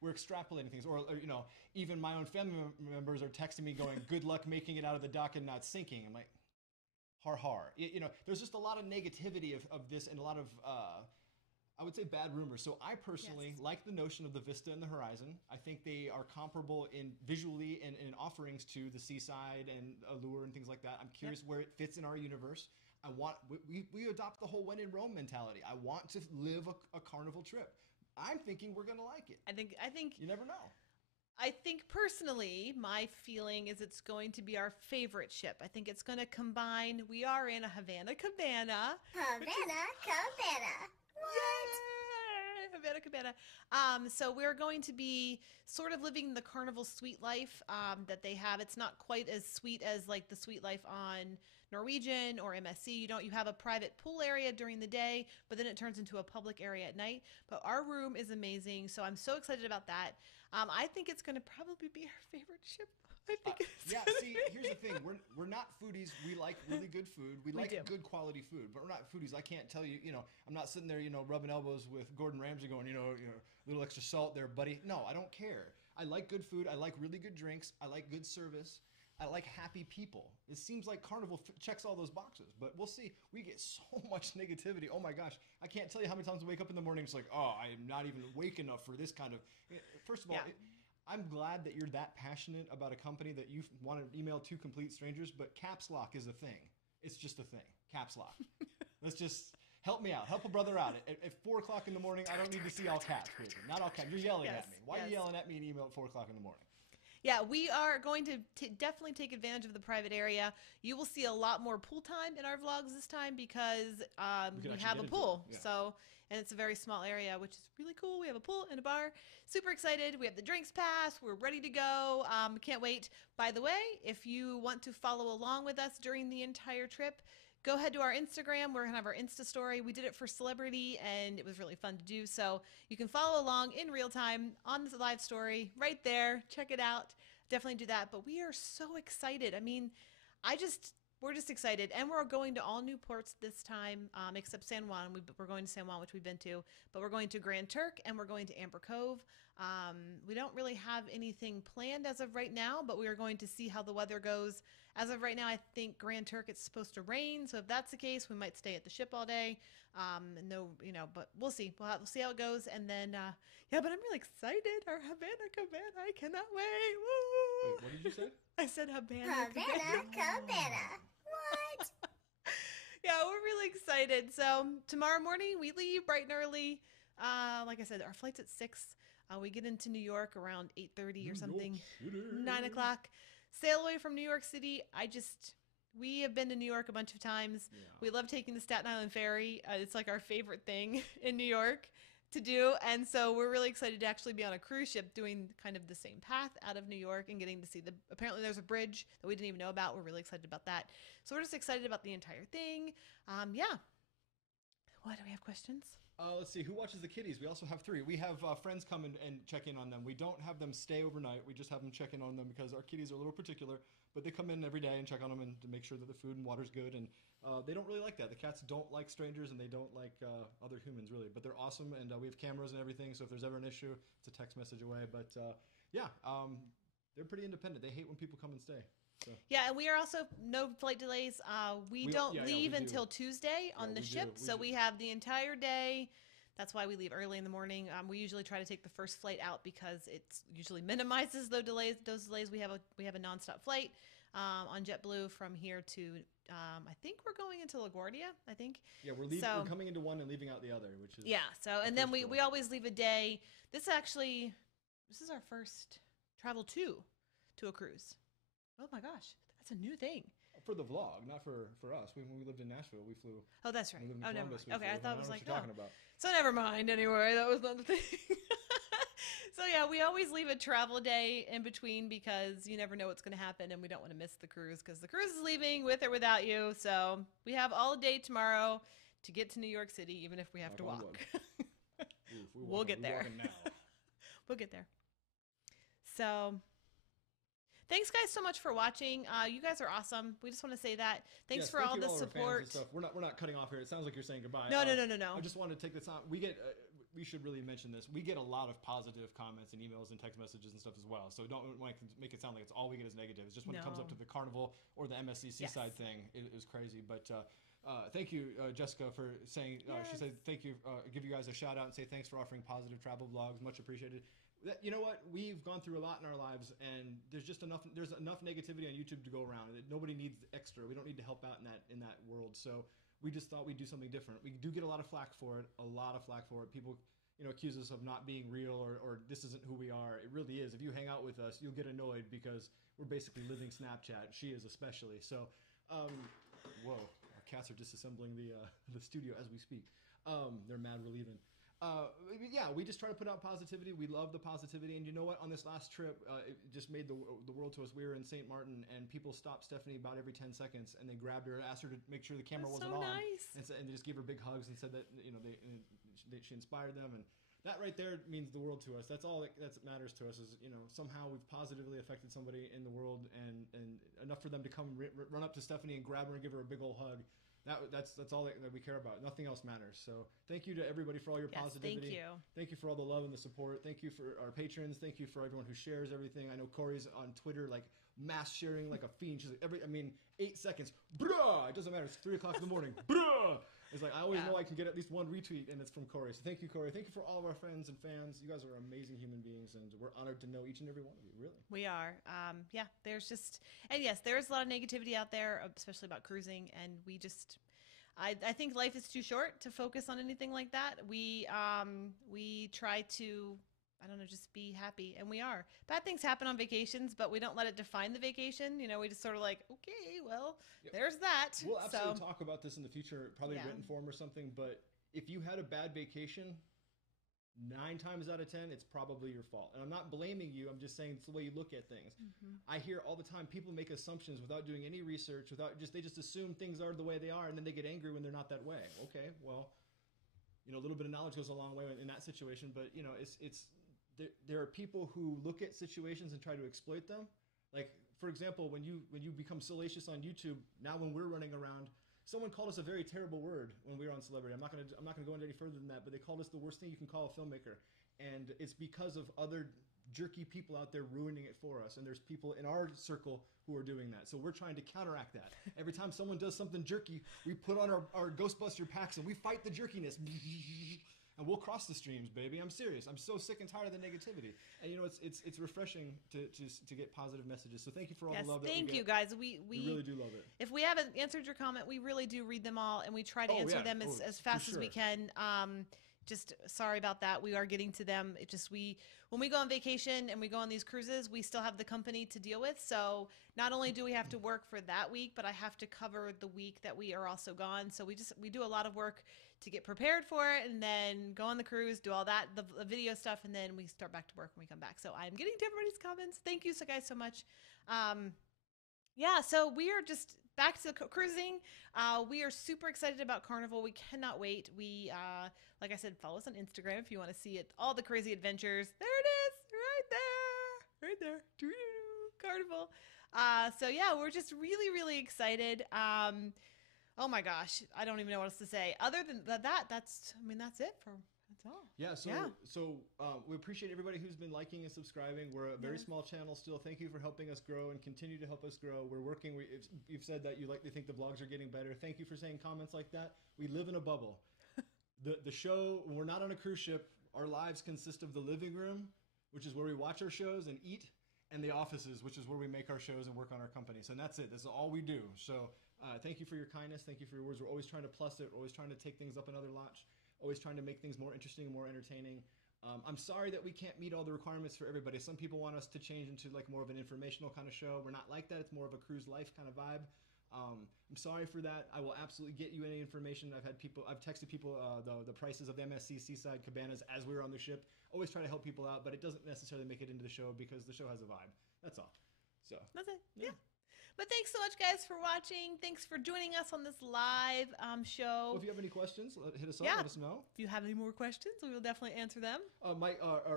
we're extrapolating things, or even my own family members are texting me going, "Good luck making it out of the dock and not sinking." I'm like, har har. There's just a lot of negativity of this and a lot of I would say bad rumors. So I personally like the notion of the Vista and the Horizon. I think they are comparable in visually and in offerings to the Seaside and Allure and things like that. I'm curious where it fits in our universe. We adopt the whole when in Rome mentality. I want to live a Carnival trip. I'm thinking we're going to like it. I think You never know. I think personally, my feeling is it's going to be our favorite ship. I think it's going to combine. We are in a Havana Cabana. What? Havana Cabana. So we're going to be sort of living the Carnival sweet life that they have. It's not quite as sweet as like the sweet life on Norwegian or MSC. You have a private pool area during the day, but then it turns into a public area at night. But our room is amazing, so I'm so excited about that. I think it's going to probably be our favorite ship. I think here's the thing. We're not foodies. We like really good food. We like do. good quality food, but we're not foodies. I can't tell you, I'm not sitting there, rubbing elbows with Gordon Ramsay going, a little extra salt there, buddy. No, I don't care. I like good food. I like really good drinks. I like good service. I like happy people. It seems like Carnival checks all those boxes, but we'll see. We get so much negativity. Oh my gosh. I can't tell you how many times I wake up in the morning. It's like, oh, I am not even awake enough for this kind of, first of all, I'm glad that you're that passionate about a company that you want to email to complete strangers, but caps lock is a thing. It's just a thing. Caps lock. Let's just help me out. Help a brother out. At 4 o'clock in the morning, I don't need to see all caps. Not all caps. You're yelling at me. Why are you yelling at me in email at 4 o'clock in the morning? Yeah, we are going to definitely take advantage of the private area. You will see a lot more pool time in our vlogs this time because we have a pool. Yeah. So, and it's a very small area, which is really cool. We have a pool and a bar. Super excited. We have the drinks pass. We're ready to go. Can't wait. By the way, if you want to follow along with us during the entire trip, go ahead to our Instagram. We're going to have our Insta story. We did it for Celebrity, and it was really fun to do. So you can follow along in real time on the live story right there. Check it out. Definitely do that. But we are so excited. I mean, we're just excited. And we're going to all new ports this time, except San Juan. We're going to San Juan, which we've been to. But we're going to Grand Turk, and we're going to Amber Cove. We don't really have anything planned as of right now, but we are going to see how the weather goes. As of right now, I think Grand Turk, it's supposed to rain. So if that's the case, we might stay at the ship all day. But we'll see. We'll see how it goes. And then, but I'm really excited. Our Havana Cabana. I cannot wait. Woo! Wait, what did you say? I said Havana Cabana. What? Yeah, we're really excited. So tomorrow morning we leave bright and early. Like I said, our flight's at 6. We get into New York around 8:30 or something. 9 o'clock. Sail away from New York City. We have been to New York a bunch of times. Yeah. We love taking the Staten Island Ferry. It's like our favorite thing in New York to do. And so we're really excited to actually be on a cruise ship doing kind of the same path out of New York and getting to see apparently there's a bridge that we didn't even know about. We're really excited about that. So we're just excited about the entire thing. Yeah. What, do we have questions? Let's see, who watches the kitties? We also have 3. We have friends come and check in on them. We don't have them stay overnight. We just have them check in on them because our kitties are a little particular. But they come in every day and check on them and to make sure that the food and water's good. And they don't really like that. The cats don't like strangers and they don't like other humans, really. But they're awesome, and we have cameras and everything. So if there's ever an issue, it's a text message away. But they're pretty independent. They hate when people come and stay. So. Yeah, and we are also no flight delays. We don't leave until Tuesday on the ship, so we have the entire day. That's why we leave early in the morning. We usually try to take the first flight out because it usually minimizes those delays. We have a nonstop flight on JetBlue from here to I think we're going into LaGuardia. I think. Yeah, we're leaving. We're coming into one and leaving out the other, which is So and then we always leave a day. This is our first travel to a cruise. Oh my gosh, that's a new thing. For the vlog, not for us. When we lived in Nashville, we flew. Oh, that's right. When we lived in Never Columbus, mind. Okay, I thought it was like, talking about. So never mind. Anyway, that was not the thing. So yeah, we always leave a travel day in between because you never know what's going to happen, and we don't want to miss the cruise because the cruise is leaving with or without you. So we have all day tomorrow to get to New York City, even if we have to walk. We'll get there. We'll get there. So. Thanks, guys, so much for watching. You guys are awesome. We just want to say that. Thanks for all the support. We're not cutting off here. It sounds like you're saying goodbye. No. I just wanted to take this time. We should really mention this. We get a lot of positive comments and emails and text messages and stuff as well. So don't make it sound like it's all we get is negative. It's just when it comes up to the Carnival or the MSCC side thing, it was crazy. But thank you, Jessica, for saying. She said thank you. Give you guys a shout out and say thanks for offering positive travel vlogs. Much appreciated. You know what? We've gone through a lot in our lives, and there's enough negativity on YouTube to go around. Nobody needs extra. We don't need to help out in that world. So we just thought we'd do something different. We do get a lot of flack for it. People, accuse us of not being real or this isn't who we are. It really is. If you hang out with us, you'll get annoyed because we're basically living Snapchat. She is especially. So, whoa, our cats are disassembling the studio as we speak. They're mad we're leaving. We just try to put out positivity. We love the positivity, and you know what? On this last trip, it just made the world to us. We were in St. Martin, and people stopped Stephanie about every 10 seconds, and they grabbed her, asked her to make sure the camera wasn't on, nice. and they just gave her big hugs and said that she inspired them, and that right there means the world to us. That's all that matters to us is somehow we've positively affected somebody in the world, and enough for them to come run up to Stephanie and grab her and give her a big old hug. That's all that we care about. Nothing else matters. So thank you to everybody for all your positivity. Thank you. Thank you for all the love and the support. Thank you for our patrons. Thank you for everyone who shares everything. I know Corey's on Twitter, like mass sharing like a fiend. She's like 8 seconds. Bruh! It doesn't matter. It's 3 o'clock in the morning. Bruh! It's like I always know I can get at least one retweet, and it's from Corey. So thank you, Corey. Thank you for all of our friends and fans. You guys are amazing human beings, and we're honored to know each and every one of you. Really, we are. There's there's a lot of negativity out there, especially about cruising, and we just. I think life is too short to focus on anything like that. We try to, just be happy, and we are. Bad things happen on vacations, but we don't let it define the vacation. We just sort of like, okay, well, there's that. We'll absolutely talk about this in the future, probably written form or something, but if you had a bad vacation, 9 times out of 10, it's probably your fault. And I'm not blaming you. I'm just saying it's the way you look at things. Mm-hmm. I hear all the time people make assumptions without doing any research, they just assume things are the way they are, and then they get angry when they're not that way. Okay, well, a little bit of knowledge goes a long way in that situation. But there are people who look at situations and try to exploit them. Like, for example, when you become salacious on YouTube, now when we're running around. Someone called us a very terrible word when we were on Celebrity. I'm not gonna go into any further than that, but they called us the worst thing you can call a filmmaker, and it's because of other jerky people out there ruining it for us. And there's people in our circle who are doing that. So we're trying to counteract that. Every time someone does something jerky, we put on our Ghostbuster packs and we fight the jerkiness. and we'll cross the streams, baby. I'm serious. I'm so sick and tired of the negativity. And you know, it's refreshing to get positive messages. So thank you for all the love that we get. Thank you guys. We really do love it. If we haven't answered your comment, we really do read them all, and we try to answer them as fast as we can. Just sorry about that. We are getting to them. It just when we go on vacation and we go on these cruises, we still have the company to deal with. So not only do we have to work for that week, but I have to cover the week that we are also gone. So we do a lot of work to get prepared for it, and then go on the cruise, do all that, the video stuff, and then we start back to work when we come back. So I'm getting to everybody's comments. Thank you so guys so much. Yeah, so we are just back to cruising. We are super excited about Carnival. We cannot wait. We, like I said, follow us on Instagram if you want to see it. All the crazy adventures. There it is, right there, Carnival. So yeah, we're just really, really excited. Oh my gosh, I don't even know what else to say. Other than that's it for. That's all. Yeah, so we appreciate everybody who's been liking and subscribing. We're a very small channel still. Thank you for helping us grow and continue to help us grow. We're working. You've said that you think the vlogs are getting better. Thank you for saying comments like that. We live in a bubble. The show, when we're not on a cruise ship, our lives consist of the living room, which is where we watch our shows and eat, and the offices, which is where we make our shows and work on our company. So that's it. That's all we do. So thank you for your kindness. Thank you for your words. We're always trying to plus it. We're always trying to take things up another notch. Always trying to make things more interesting and more entertaining. I'm sorry that we can't meet all the requirements for everybody. Some people want us to change into like more of an informational kind of show. We're not like that. It's more of a cruise life kind of vibe. I'm sorry for that. I will absolutely get you any information. I've texted people the prices of the MSC Seaside Cabanas as we were on the ship. Always try to help people out, but it doesn't necessarily make it into the show because the show has a vibe. That's all. So that's it. Yeah. But thanks so much, guys, for watching. Thanks for joining us on this live show. Well, if you have any questions, hit us up. Let us know. If you have any more questions, we will definitely answer them.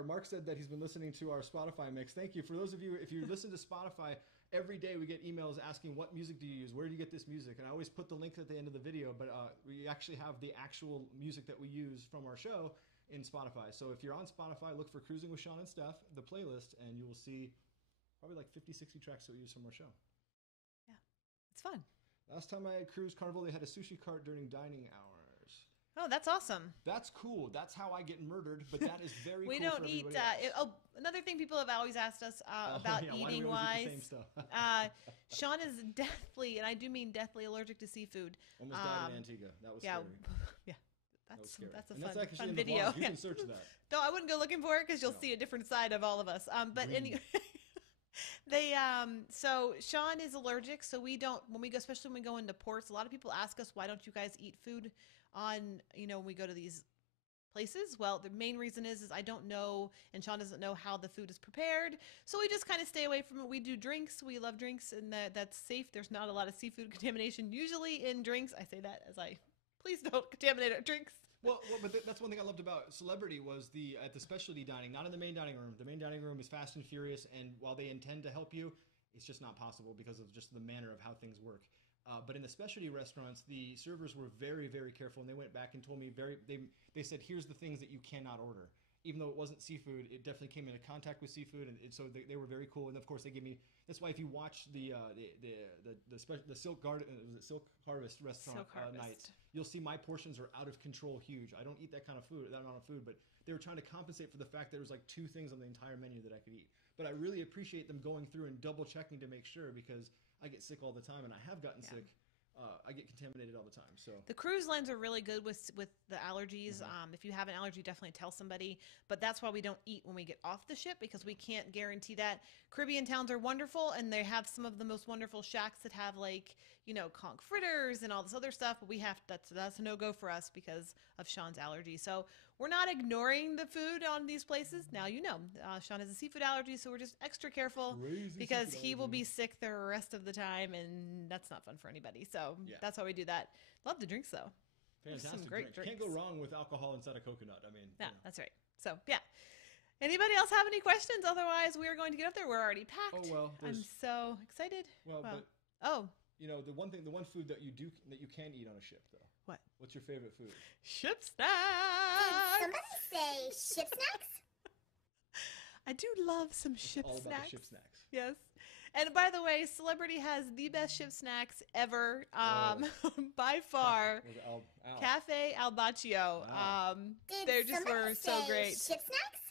Mark said that he's been listening to our Spotify mix. Thank you. For those of you, if you listen to Spotify, every day we get emails asking, what music do you use? Where do you get this music? And I always put the link at the end of the video, but we actually have the actual music that we use from our show in Spotify. So if you're on Spotify, look for Cruising with Sean and Stef, the playlist, and you will see probably like 50, 60 tracks that we use from our show. It's fun. Last time I cruised Carnival, they had a sushi cart during dining hours. Oh, that's awesome. That's cool. That's how I get murdered, but that is very we cool. don't eat. Another thing people have always asked us about eating wise. Sean is deathly, and I do mean deathly, allergic to seafood. Almost died in Antigua. That was scary. Yeah. That's a that's fun video. You can search that. No, I wouldn't go looking for it because you'll see a different side of all of us. But anyway. So Sean is allergic, so we don't, when we go, especially when we go into ports, a lot of people ask us, why don't you guys eat food on, when we go to these places? Well, the main reason is I don't know, and Sean doesn't know how the food is prepared, so we just kind of stay away from it. We do drinks. We love drinks, and that's safe. There's not a lot of seafood contamination usually in drinks. I say that as please don't contaminate our drinks. Well, but that's one thing I loved about Celebrity was at the specialty dining, not in the main dining room. The main dining room is fast and furious, and while they intend to help you, it's just not possible because of just the manner of how things work. But in the specialty restaurants, the servers were very, very careful, and they went back and told me they said, here's the things that you cannot order. Even though it wasn't seafood, it definitely came into contact with seafood, and so they were very cool. And of course, they gave me. That's why if you watch the Silk Harvest restaurant nights, you'll see my portions are out of control, huge. I don't eat that amount of food, but they were trying to compensate for the fact there was like 2 things on the entire menu that I could eat. But I really appreciate them going through and double checking to make sure, because I get sick all the time, and I have gotten sick. I get contaminated all the time. So the cruise lines are really good with the allergies. If you have an allergy, definitely tell somebody. But that's why we don't eat when we get off the ship, because we can't guarantee that. Caribbean towns are wonderful, and they have some of the most wonderful shacks that have conch fritters and all this other stuff. But that's a no-go for us because of Sean's allergy. So we're not ignoring the food on these places. Now Sean has a seafood allergy, so we're just extra careful because he will be sick the rest of the time, and that's not fun for anybody. So that's why we do that. Love the drinks though. Fantastic. Some great drinks. Can't go wrong with alcohol inside a coconut. I mean, that's right. So Anybody else have any questions? Otherwise, we are going to get up there. We're already packed. Oh well, I'm so excited. The one food that you can eat on a ship though. What? What's your favorite food? Ship snacks. Did somebody say ship snacks? I do love some ship all snacks. About the ship snacks. Yes. And by the way, Celebrity has the best ship snacks ever, by far. Cafe Al Baccio. Wow. They just were so great. Ship snacks?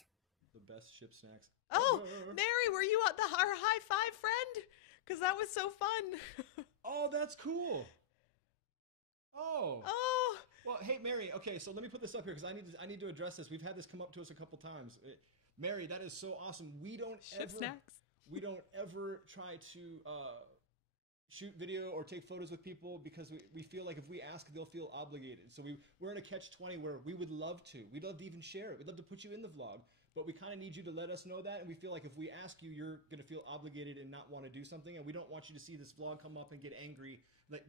The best ship snacks. Oh, Mary, were you at our high five friend? Because that was so fun. Oh, that's cool. Oh. Oh. Well, hey, Mary. Okay, so let me put this up here because I need to address this. We've had this come up to us a couple times. Mary, that is so awesome. We don't ever try to shoot video or take photos with people because we feel like if we ask, they'll feel obligated. So we're in a catch-20 where we would love to. We'd love to even share it. We'd love to put you in the vlog. But we kind of need you to let us know that, and we feel like if we ask you, you're going to feel obligated and not want to do something, and we don't want you to see this vlog come up and get angry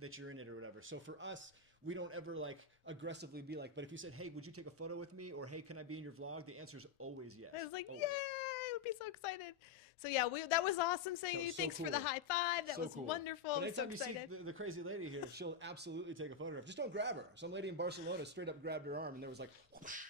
that you're in it or whatever. So for us, we don't ever like aggressively be like, but if you said, hey, would you take a photo with me, or hey, can I be in your vlog? The answer is always yes. I was like, always. yay! I would be so excited. So yeah, that was awesome saying you. Thanks for the high five. That was wonderful. I'm so excited. You see the crazy lady here, she'll absolutely take a photograph. Just don't grab her. Some lady in Barcelona straight up grabbed her arm, and there was like, whoosh,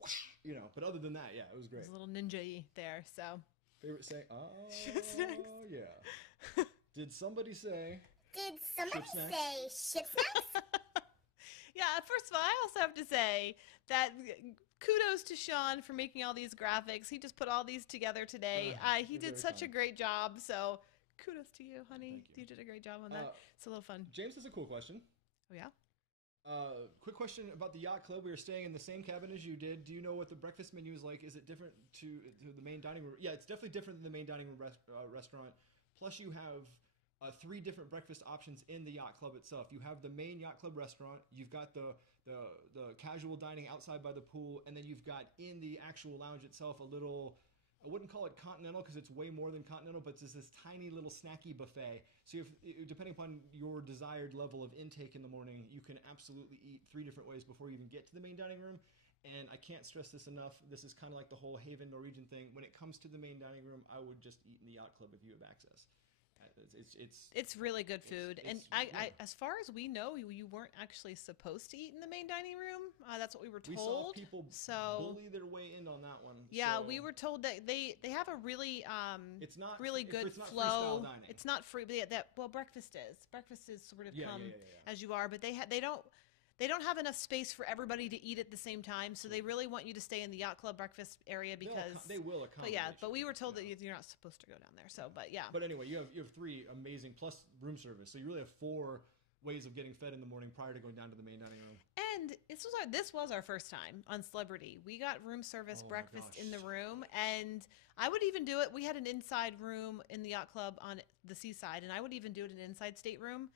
whoosh, you know. But other than that, yeah, it was great. It was a little ninja-y there. So favorite saying? Oh, yeah. Did somebody say? Did somebody say ship snacks? Yeah, first of all, I also have to say that kudos to Sean for making all these graphics. He just put all these together today. He did such a great job, so kudos to you, honey. You did a great job on that. It's a little fun. James has a cool question. Oh, yeah? Quick question about the Yacht Club. We were staying in the same cabin as you did. Do you know what the breakfast menu is like? Is it different to the main dining room? Yeah, it's definitely different than the main dining room restaurant. Plus, you have 3 different breakfast options in the Yacht Club itself. You have the main Yacht Club restaurant, you've got the casual dining outside by the pool, and then you've got in the actual lounge itself a little, I wouldn't call it continental because it's way more than continental, but it's this tiny little snacky buffet. So depending upon your desired level of intake in the morning, you can absolutely eat 3 different ways before you even get to the main dining room. And I can't stress this enough. This is kind of like the whole Haven Norwegian thing. When it comes to the main dining room, I would just eat in the Yacht Club if you have access. It's really good food, and I as far as we know, you weren't actually supposed to eat in the main dining room. That's what we were told. We saw people bully their way in on that one. Yeah, so we were told that they have a really it's not really good it's not flow. freestyle dining. It's not free. Well, breakfast is sort of as you are, but they don't have enough space for everybody to eat at the same time, so they really want you to stay in the Yacht Club breakfast area because they will accommodate. But we were told that you're not supposed to go down there. So, but yeah. But anyway, you have 3 amazing plus room service, so you really have 4 ways of getting fed in the morning prior to going down to the main dining room. And this was our first time on Celebrity. We got room service breakfast in the room, and I would even do it. We had an inside room in the Yacht Club on the seaside, and I would even do it in an inside stateroom.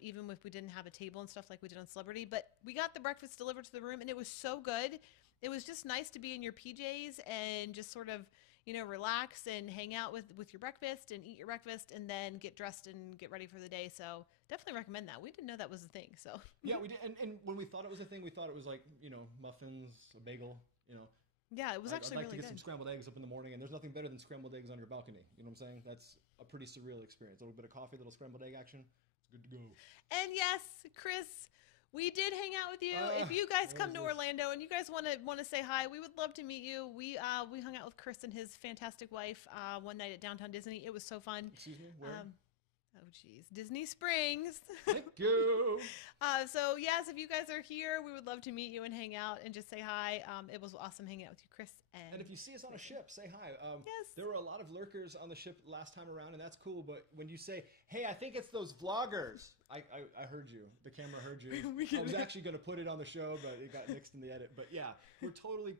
Even if we didn't have a table and stuff like we did on Celebrity. But we got the breakfast delivered to the room, and it was so good. It was just nice to be in your PJs and just sort of, relax and hang out with your breakfast and eat your breakfast and then get dressed and get ready for the day. So definitely recommend that. We didn't know that was a thing. So yeah, we did. And when we thought it was a thing, we thought it was like, muffins, a bagel, Yeah, it was actually I'd like really to get good. some scrambled eggs up in the morning, and there's nothing better than scrambled eggs on your balcony. You know what I'm saying? That's a pretty surreal experience. A little bit of coffee, a little scrambled egg action. Good to go. And yes, Chris, we did hang out with you. If you guys come to Orlando and you guys want to say hi, we would love to meet you. We hung out with Chris and his fantastic wife one night at Downtown Disney. It was so fun. Excuse me, where? Oh, geez. Disney Springs. Thank you. So, yes, if you guys are here, we would love to meet you and hang out and just say hi. It was awesome hanging out with you, Chris. And if you see us on a ship, say hi. Yes. There were a lot of lurkers on the ship last time around, and that's cool. But when you say, hey, I think it's those vloggers, I heard you. The camera heard you. I was actually going to put it on the show, but it got mixed in the edit. But yeah, we're totally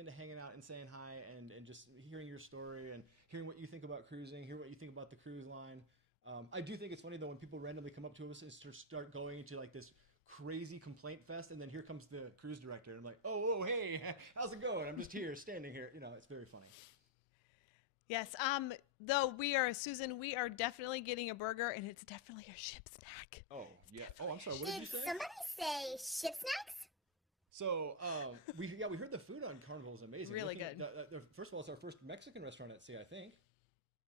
into hanging out and saying hi and just hearing your story and hearing what you think about cruising, hear what you think about the cruise line. I do think it's funny, though, when people randomly come up to us and start going into like this crazy complaint fest, and then here comes the cruise director, and I'm like, oh, hey, how's it going? I'm just here, standing here. It's very funny. Yes, though Susan, we are definitely getting a burger, and it's definitely a ship snack. Oh, yeah. Oh, I'm sorry, what did you say? Did somebody say ship snacks? So, we heard the food on Carnival is amazing. Really good. First of all, it's our first Mexican restaurant at sea, I think.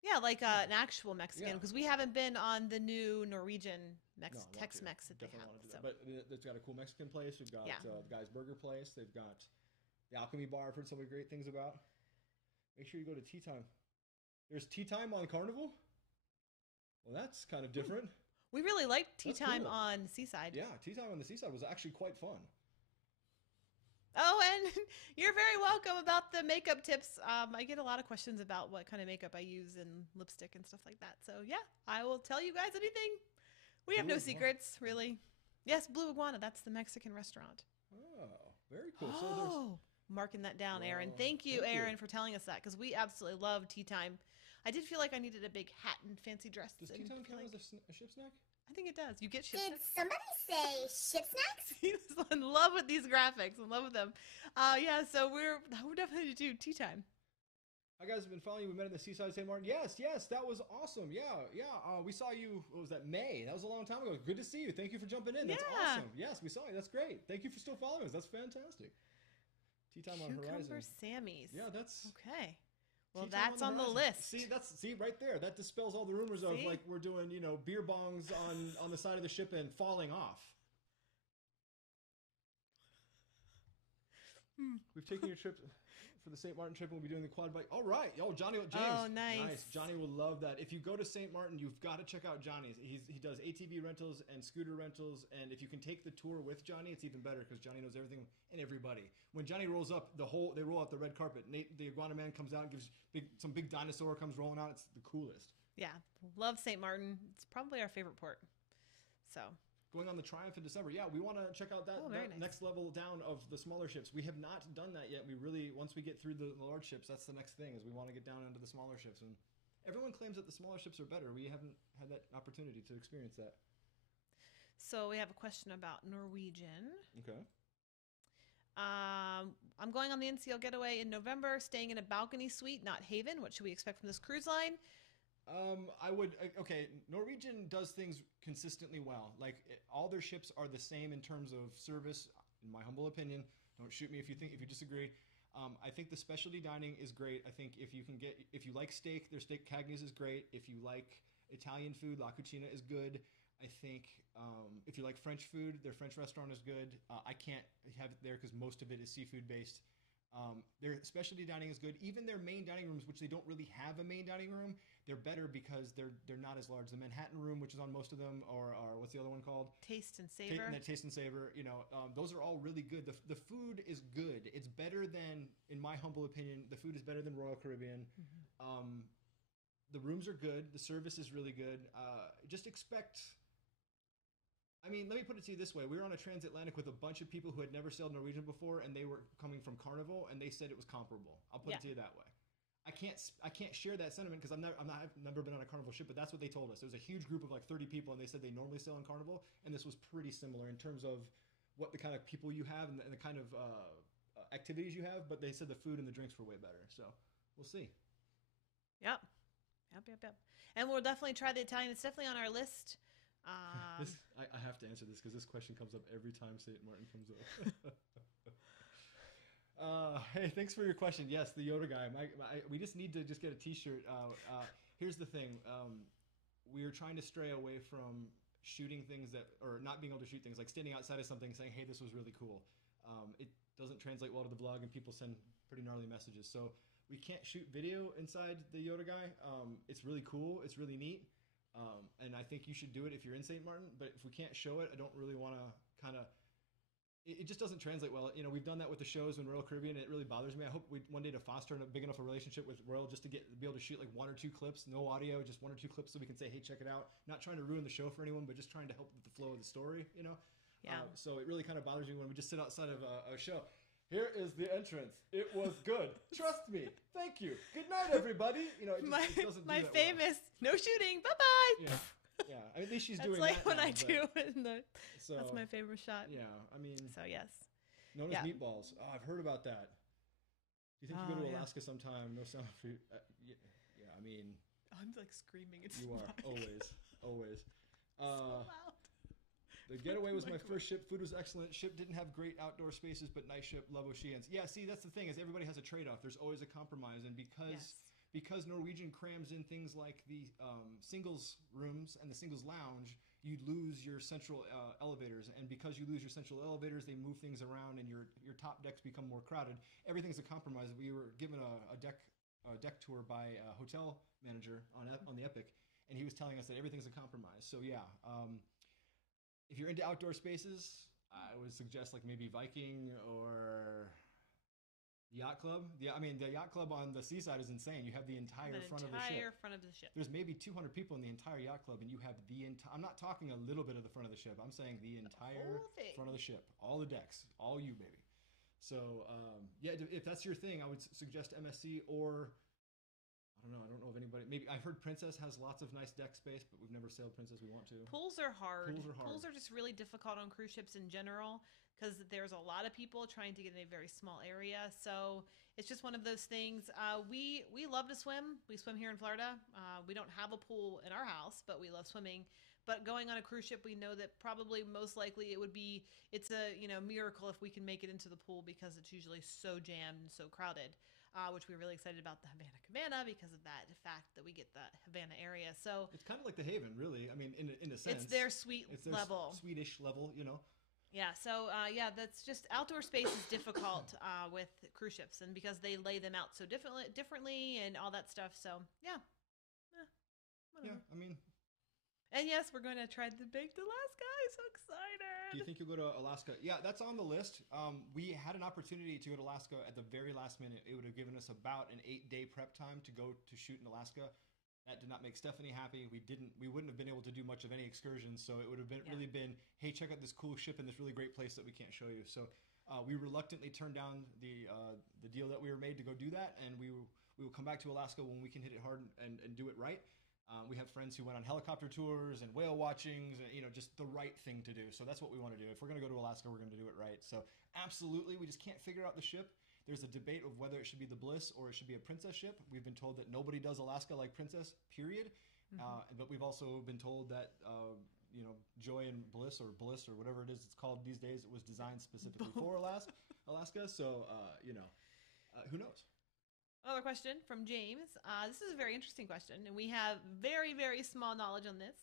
Yeah, like an actual Mexican, because we haven't been on the new Norwegian Tex-Mex that they have. So. But it's got a cool Mexican place. We've got the Guy's Burger Place. They've got the Alchemy Bar. I've heard so many great things about. Make sure you go to Tea Time. There's Tea Time on Carnival? Well, that's kind of different. We really liked tea That's time cool. on Seaside. Yeah, tea time on the seaside was actually quite fun. Oh, and you're very welcome about the makeup tips. I get a lot of questions about what kind of makeup I use and lipstick and stuff like that. So yeah, I will tell you guys anything. We have Blue no Iguana. secrets, really. Yes, Blue Iguana. That's the Mexican restaurant. Oh, very cool. So there's Oh, marking that down, Aaron. Wow. Thank you, Thank you. Aaron, for telling us that because we absolutely love tea time. I did feel like I needed a big hat and fancy dress. does and tea time feel count like- as a ship snack? I think it does. You get shit. Did somebody say ship snacks? He's in love with these graphics. In love with them. Yeah, so we're definitely do tea time. Hi guys, have been following you. We met in the seaside of St. Martin. Yes, that was awesome. Yeah. We saw you. What was that? May. That was a long time ago. Good to see you. Thank you for jumping in. That's Yeah. awesome. Yes, we saw you. That's great. Thank you for still following us. That's fantastic. Tea time on Cucumber Horizon. Sammy's. Yeah, that's. Okay. Well, tea time that's on the Horizon. list. See right there. That dispels all the rumors of See? like we're doing beer bongs on the side of the ship and falling off. We've taken your trip for the St. Martin trip, and we'll be doing the quad bike. All right. Oh, James. Oh, nice. Johnny will love that. If you go to St. Martin, you've got to check out Johnny's. He does ATV rentals and scooter rentals, and if you can take the tour with Johnny, it's even better because Johnny knows everything and everybody. When Johnny rolls up, they roll out the red carpet. Nate, the iguana man, comes out and gives some big dinosaur comes rolling out. It's the coolest. Yeah, love St. Martin. It's probably our favorite port. So Going on the Triumph in December. Yeah, we want to check out that, very that nice. next level down of the smaller ships. We have not done that yet. Once we get through the large ships, that's the next thing, is we want to get down into the smaller ships. And everyone claims that the smaller ships are better. We haven't had that opportunity to experience that. So we have a question about Norwegian. Okay. I'm going on the NCL getaway in November, staying in a balcony suite, not Haven. What should we expect from this cruise line? Norwegian does things consistently well. Like all their ships are the same in terms of service, in my humble opinion. Don't shoot me if you disagree. I think the specialty dining is great. I think if you like steak, their steak Cagney's is great. If you like Italian food, La Cucina is good. I think if you like French food, their French restaurant is good. I can't have it there because most of it is seafood based. Their specialty dining is good. Even their main dining rooms, which they don't really have a main dining room, they're better because they're not as large. The Manhattan room, which is on most of them, or what's the other one called? Taste and savor. Taste and savor. Those are all really good. The food is good. It's better than, in my humble opinion, the food is better than Royal Caribbean. The rooms are good. The service is really good. Just expect. I mean, let me put it to you this way. We were on a transatlantic with a bunch of people who had never sailed Norwegian before, and they were coming from Carnival, and they said it was comparable. I'll put it to you that way. I can't share that sentiment because I've never been on a Carnival ship, but that's what they told us. There was a huge group of like 30 people, and they said they normally sail on Carnival, and this was pretty similar in terms of what the kind of people you have and the kind of activities you have, but they said the food and the drinks were way better. So we'll see. Yep. And we'll definitely try the Italian. It's definitely on our list. I have to answer this because this question comes up every time St. Martin comes up. Hey, thanks for your question. Yes, the Yoda guy. We just need to just get a T-shirt. Here's the thing. We are trying to stray away from shooting things or not being able to shoot things, like standing outside of something saying, hey, this was really cool. It doesn't translate well to the vlog, and people send pretty gnarly messages. So we can't shoot video inside the Yoda guy. It's really cool. It's really neat. And I think you should do it if you're in St. Martin. But if we can't show it, I don't really want to kind of... It just doesn't translate well. We've done that with the shows in Royal Caribbean, and it really bothers me. I hope one day to foster a big enough a relationship with Royal just to be able to shoot like 1 or 2 clips, no audio, just 1 or 2 clips so we can say, hey, check it out. Not trying to ruin the show for anyone, but just trying to help with the flow of the story, Yeah. So it really kind of bothers me when we just sit outside of a show. Here is the entrance. It was good. Trust me. Thank you. Good night, everybody. It doesn't do my that famous no shooting. Bye bye. well. Yeah. I mean, at least she's That's doing like that when now, I but- do in the. So, That's my favorite shot. Yeah, I mean, So yes. known as meatballs. Oh, I've heard about that. Do you think you go to yeah. Alaska sometime? No sound for you. Yeah, I mean, I'm like screaming. It's you are always. so loud. The getaway was my first ship. Food was excellent. Ship didn't have great outdoor spaces, but nice ship. Love Oceans. Yeah, see, that's the thing is everybody has a trade-off. There's always a compromise, and because Norwegian crams in things like the singles rooms and the singles lounge, you lose your central elevators, and because you lose your central elevators, they move things around, and your top decks become more crowded. Everything's a compromise. We were given a deck tour by a hotel manager on the Epic. and he was telling us that everything's a compromise. So yeah, if you're into outdoor spaces, I would suggest like maybe Viking or Yacht Club. Yeah, I mean the Yacht Club on the seaside is insane. You have the entire front of the ship. Front of the ship. There's maybe 200 people in the entire Yacht Club, and you have the entire. I'm not talking a little bit of the front of the ship. I'm saying the entire front of the ship, all the decks, all you, baby. So yeah, if that's your thing, I would suggest MSC or I don't know. I don't know if anybody. Maybe I've heard Princess has lots of nice deck space, but we've never sailed Princess. We want to. Pools are hard. Pools are hard. Pools are just really difficult on cruise ships in general because there's a lot of people trying to get in a very small area. So it's just one of those things. We love to swim. We swim here in Florida. We don't have a pool in our house, but we love swimming. But going on a cruise ship, we know that probably most likely it's a miracle if we can make it into the pool because it's usually so jammed and so crowded. Which we're really excited about the Havana Cabana because of that fact that we get the Havana area. So it's kind of like the Haven, really. I mean, in a sense, it's their level, Swedish level, Yeah. So that's just outdoor space is difficult with cruise ships, and because they lay them out so differently and all that stuff. So yeah. Yeah. I mean. And yes, we're going to try the baked Alaska. I'm so excited. Do you think you'll go to Alaska? Yeah, that's on the list. We had an opportunity to go to Alaska at the very last minute. It would have given us about an 8-day prep time to go to shoot in Alaska. That did not make Stephanie happy. We wouldn't have been able to do much of any excursions. So it would have really been, hey, check out this cool ship in this really great place that we can't show you. So we reluctantly turned down the deal that we were made to go do that, and we will come back to Alaska when we can hit it hard and do it right. We have friends who went on helicopter tours and whale watchings, and just the right thing to do. So that's what we want to do. If we're going to go to Alaska, we're going to do it right. So absolutely, we just can't figure out the ship. There's a debate of whether it should be the Bliss or it should be a Princess ship. We've been told that nobody does Alaska like Princess, period. But we've also been told that Joy and Bliss or whatever it is it's called these days, it was designed specifically for Alaska. So who knows? Another question from James. This is a very interesting question, and we have very, very small knowledge on this.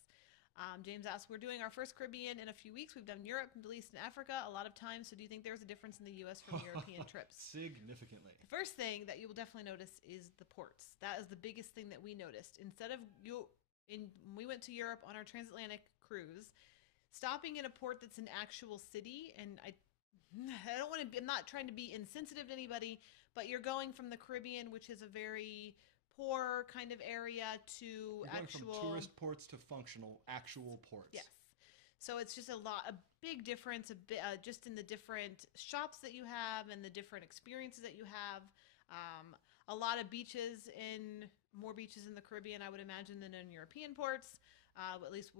James asks, we're doing our first Caribbean in a few weeks. We've done Europe, Middle East, and Africa a lot of times. So do you think there's a difference in the U.S. from European trips? Significantly. The first thing that you will definitely notice is the ports. That is the biggest thing that we noticed. When we went to Europe on our transatlantic cruise, stopping in a port that's an actual city, and I'm not trying to be insensitive to anybody, but you're going from the Caribbean, which is a very poor kind of area, to from tourist ports to functional actual ports. Yes. So it's just a big difference, just in the different shops that you have and the different experiences that you have. A lot of beaches more beaches in the Caribbean, I would imagine, than in European ports. At least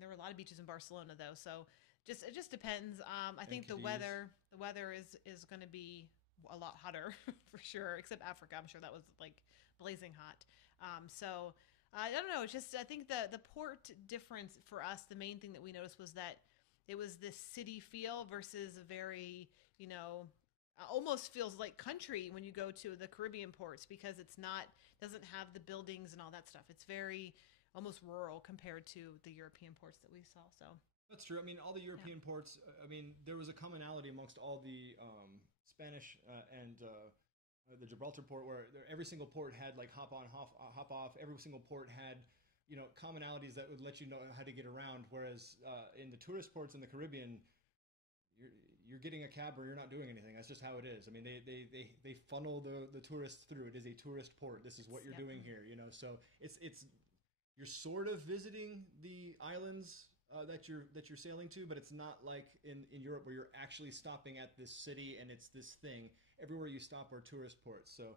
there were a lot of beaches in Barcelona though. So it just depends. I think the weather is going to be a lot hotter for sure, except Africa. I'm sure that was like blazing hot. So I don't know. It's just, I think the port difference for us, the main thing that we noticed was that it was this city feel versus a very, almost feels like country when you go to the Caribbean ports, because doesn't have the buildings and all that stuff. It's very almost rural compared to the European ports that we saw. So that's true. I mean, all the European ports, there was a commonality amongst all the Spanish and the Gibraltar port, where every single port had like hop on, hop off. Every single port had, commonalities that would let you know how to get around. Whereas in the tourist ports in the Caribbean, you're getting a cab or you're not doing anything. That's just how it is. I mean, they funnel the tourists through. It is a tourist port. This is what you're doing here. So it's you're sort of visiting the islands that you're sailing to, but it's not like in Europe where you're actually stopping at this city and it's this thing. Everywhere you stop are tourist ports. So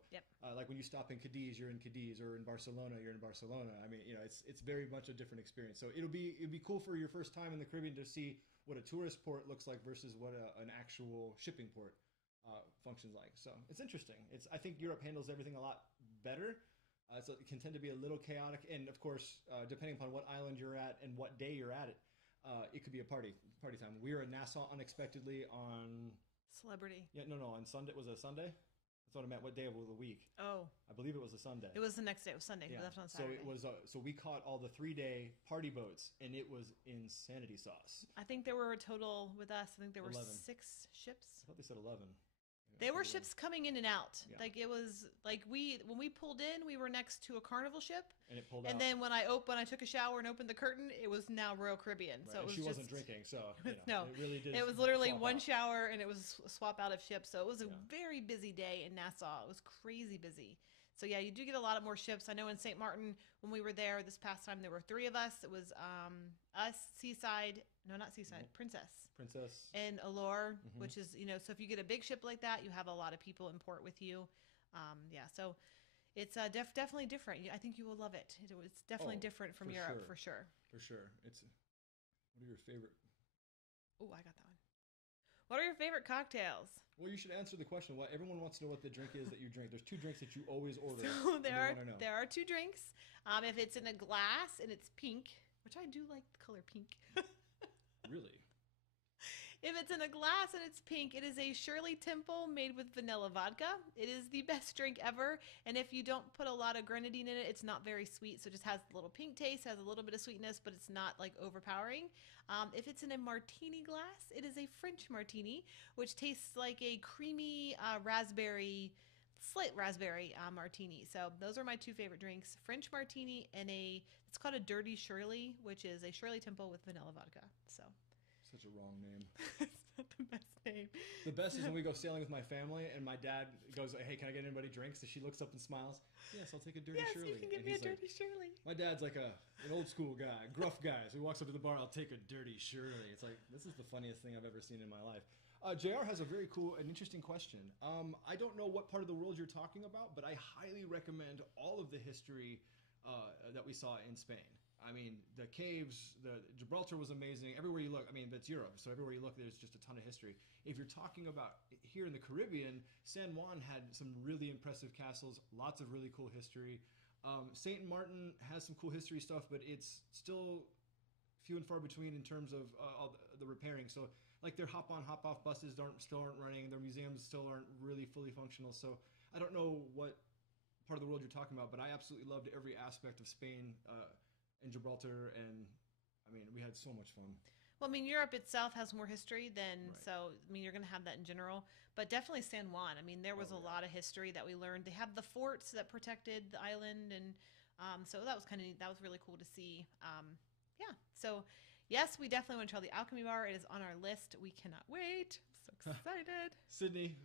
like when you stop in Cadiz, you're in Cadiz, or in Barcelona, you're in Barcelona. I mean, it's very much a different experience. So it'd be cool for your first time in the Caribbean to see what a tourist port looks like versus what an actual shipping port functions like. So it's interesting. I think Europe handles everything a lot better. So it can tend to be a little chaotic, and of course, depending upon what island you're at and what day you're at it, it could be a party time. We were in Nassau unexpectedly on Celebrity. Yeah, no, on Sunday. Was it a Sunday? That's what I meant. What day of the week? Oh, I believe it was a Sunday. It was the next day. It was Sunday. Yeah. We left on Saturday. So it was. So we caught all the 3-day party boats, and it was insanity sauce. I think there were a total with us. I think there were 11. 6 ships. I thought they said 11. They were ships coming in and out. Yeah. Like it was like when we pulled in, we were next to a Carnival ship, And it pulled out. and then when I took a shower and opened the curtain, it was now Royal Caribbean. Right, So it and was she just, wasn't drinking, so no, it really did. it was literally swap one out. shower and it was a swap out of ships. So it was a Yeah. very busy day in Nassau. It was crazy busy. So yeah, you do get a lot of more ships. I know in St. Martin when we were there this past time, there were 3 of us. It was us, Seaside, no, not Seaside, Princess, and Allure, which is so if you get a big ship like that, you have a lot of people in port with you. Yeah, so it's definitely different. I think you will love it. It's definitely different from Europe for sure. For sure. What are your favorite? Oh, I got that one. What are your favorite cocktails? Well, you should answer the question. What everyone wants to know what the drink is that you drink. There's 2 drinks that you always order. So there know. are 2 drinks. If it's in a glass and it's pink, which I do like the color pink. Really? If it's in a glass and it's pink, it is a Shirley Temple made with vanilla vodka. It is the best drink ever. And if you don't put a lot of grenadine in it, it's not very sweet. So it just has a little pink taste, has a little bit of sweetness, but it's not like overpowering. If it's in a martini glass, it is a French martini, which tastes like a creamy slight raspberry martini. So those are my 2 favorite drinks: French martini and it's called a Dirty Shirley, which is a Shirley Temple with vanilla vodka. So such a wrong name. it's not the best name. The best is when we go sailing with my family and my dad goes, "Hey, can I get anybody drinks?" And she looks up and smiles. "Yes, I'll take a Dirty Shirley." Yes, you can give me a Dirty Shirley. My dad's like an old school guy, gruff guy. So he walks up to the bar, "I'll take a Dirty Shirley." It's like, this is the funniest thing I've ever seen in my life. JR has a very cool and interesting question. I don't know what part of the world you're talking about, but I highly recommend all of the history that we saw in Spain. I mean, the caves, the Gibraltar was amazing. Everywhere you look, I mean, that's Europe, so everywhere you look, there's just a ton of history. If you're talking about here in the Caribbean, San Juan had some really impressive castles, lots of really cool history. St. Martin has some cool history stuff, but it's still few and far between in terms of all the repairing. So, like, their hop-on, hop-off buses still aren't running. Their museums still aren't really fully functional. So, I don't know what part of the world you're talking about, but I absolutely loved every aspect of Spain and Gibraltar, and I mean, we had so much fun. Well, I mean, Europe itself has more history than, Right. so, I mean, you're going to have that in general, but definitely San Juan. I mean, there was a lot of history that we learned. They have the forts that protected the island, and so that was really cool to see. Yeah, so yes, we definitely want to try the Alchemy Bar. It is on our list. We cannot wait. So excited. Sydney,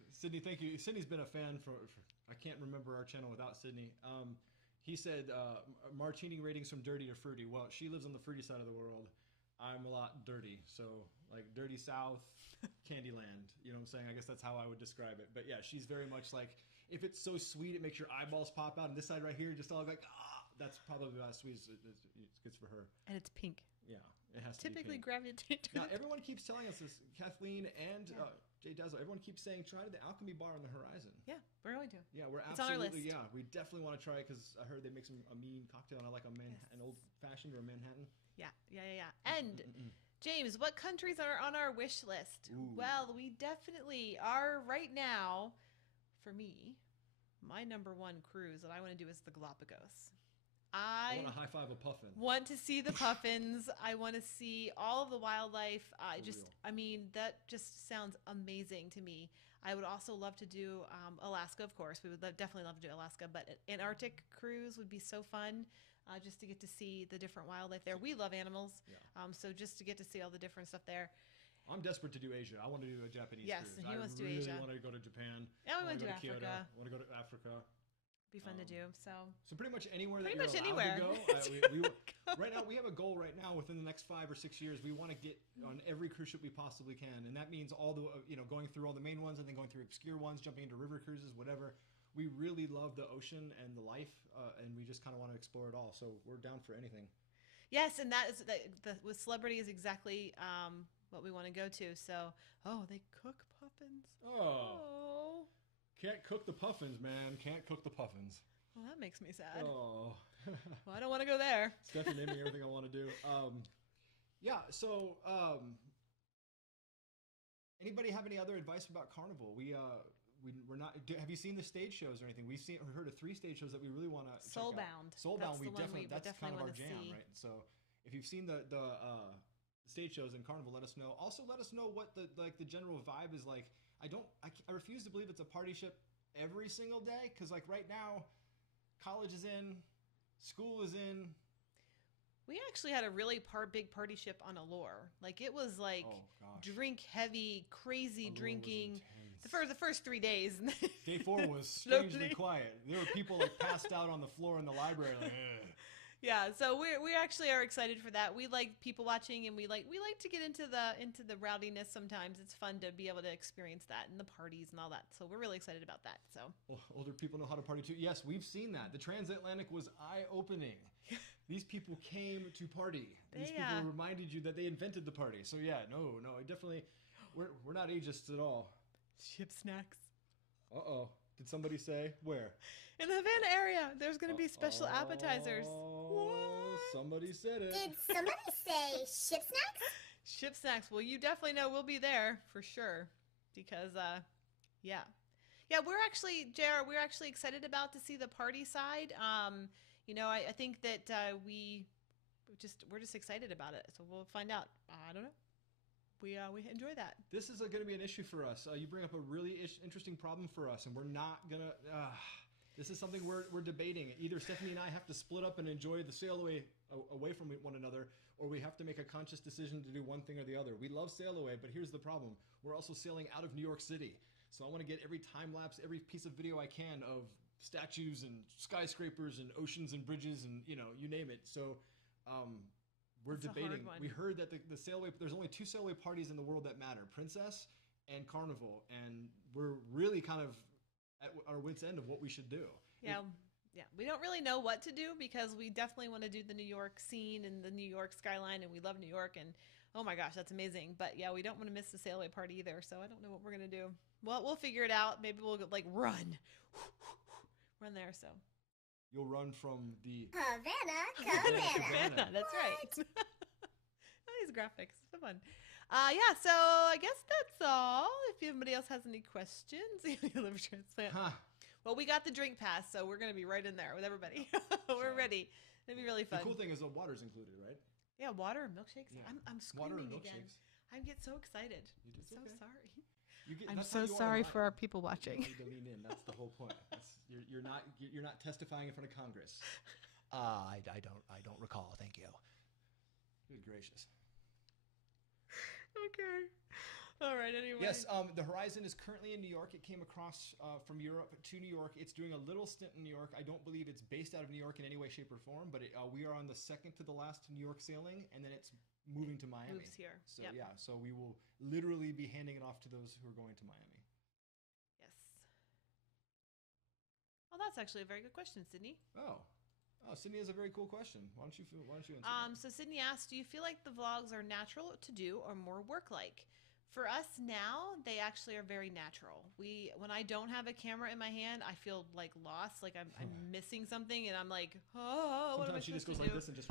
thank you. Sydney's been a fan for I can't remember our channel without Sydney. He said martini ratings from dirty to fruity. Well, she lives on the fruity side of the world. I'm a lot dirty. So, like, dirty South, Candyland. You know what I'm saying? I guess that's how I would describe it. But yeah, she's very much like, if it's so sweet, it makes your eyeballs pop out. And this side right here, just all like, that's probably about as sweet as it gets for her. And it's pink. Yeah, it has to Typically be pink. gravitate to Now, everyone keeps telling us this. Kathleen and Jay Dazzle, everyone keeps saying, try the Alchemy Bar on the Horizon. Yeah, we're going to. Yeah, we're It's on our absolutely, list. yeah, we definitely want to try it because I heard they make a mean cocktail, and I like an old-fashioned or a Manhattan. Yeah. And James, what countries are on our wish list? Ooh. Well, we definitely are right now. For me, my number 1 cruise that I want to do is the Galapagos. I want to high-five a puffin. Want to see the puffins. I want to see all of the wildlife. I mean, that just sounds amazing to me. I would also love to do Alaska, of course. We would definitely love to do Alaska, but an Antarctic cruise would be so fun. Just to get to see the different wildlife there. We love animals, so just to get to see all the different stuff there. I'm desperate to do Asia. I want to do a Japanese Yes, cruise. and he wants to do I Asia. really want to go to Japan. Yeah, we want want to do Kyoto. Africa. I want to go to Africa. Be fun to do. So pretty much anywhere Pretty that much you're allowed anywhere. to go. Right now, we have a goal right now within the next 5 or 6 years. We want to get on every cruise ship we possibly can. And that means all the, going through all the main ones and then going through obscure ones, jumping into river cruises, whatever. We really love the ocean and the life, and we just kind of want to explore it all. So we're down for anything. yes, and that is with Celebrity is exactly what we want to go to. So they cook puffins. Oh. Can't cook the puffins, man. Can't cook the puffins. Well, that makes me sad. Oh. Well, I don't want to go there. Stef naming everything I want to do. Anybody have any other advice about Carnival? We're not. Have you seen the stage shows or anything? We've heard of 3 stage shows that we really want to. Soulbound. Soulbound. That's That's kind of our wanna jam, see. right? So if you've seen the stage shows in Carnival, let us know. Also, let us know what the general vibe is like I refuse to believe it's a party ship every single day, because like right now, college is in, school is in. We actually had a really big party ship on Allure. Like it was like drink heavy, crazy Allure drinking. Was The first 3 days. Day 4 was strangely quiet. There were people like passed out on the floor in the library. Like, ugh. Yeah, so we actually are excited for that. We like people watching, and we like to get into the rowdiness sometimes. It's fun to be able to experience that and the parties and all that. So we're really excited about that. So well, older people know how to party too. Yes, we've seen that. The transatlantic was eye-opening. These people came to party. These people reminded you that they invented the party. So yeah, no, I definitely we're not ageist at all. Ship snacks. Uh-oh. Did somebody say where? In the Havana area, there's going to be special appetizers. Oh, somebody said it. Did somebody say ship snacks? Ship snacks. Well, you definitely know we'll be there for sure because, yeah, we're actually, JR, we're actually excited about to see the party side. I think that we're just excited about it. So we'll find out. I don't know. We enjoy that. This is going to be an issue for us. You bring up a really interesting problem for us, and we're not gonna. This is something we're debating. Either Stephanie and I have to split up and enjoy the sail away from one another, or we have to make a conscious decision to do one thing or the other. We love sail away, but here's the problem: we're also sailing out of New York City. So I want to get every time lapse, every piece of video I can of statues and skyscrapers and oceans and bridges and you name it. So. We're debating. We heard that the sailaway. There's only 2 sailaway parties in the world that matter: Princess and Carnival, and we're really kind of at our wits' end of what we should do. Yeah. We don't really know what to do because we definitely want to do the New York scene and the New York skyline, and we love New York, and oh my gosh, that's amazing. But yeah, we don't want to miss the sailaway party either. So I don't know what we're gonna do. Well, we'll figure it out. Maybe we'll like run there. So. You'll run from the Havana. That's right. These graphics, so fun. So I guess that's all. If anybody else has any questions, liver transplant. Well, we got the drink pass, so we're gonna be right in there with everybody. We're ready. It'll be really fun. The cool thing is the water's included, right? Yeah, water and milkshakes. Yeah. I'm screaming water and again. I get so excited. I'm so sorry. I'm so sorry for our people watching. You need to lean in. That's the whole point. You're not testifying in front of Congress. I don't recall. Thank you. Good gracious. Okay. All right. Anyway. Yes. The Horizon is currently in New York. It came across from Europe to New York. It's doing a little stint in New York. I don't believe it's based out of New York in any way, shape, or form. But we are on the second to the last New York sailing, and then it's moving to Miami. Moves here. So yeah. So we will literally be handing it off to those who are going to Miami. Yes. Well, that's actually a very good question, Sydney. Oh, Sydney has a very cool question. Why don't you answer that? So Sydney asked, do you feel like the vlogs are natural to do or more work-like? For us now, they actually are very natural. When I don't have a camera in my hand, I feel like lost, like I'm missing something, and I'm like, oh, what am I Sometimes she just supposed goes to like do? this and just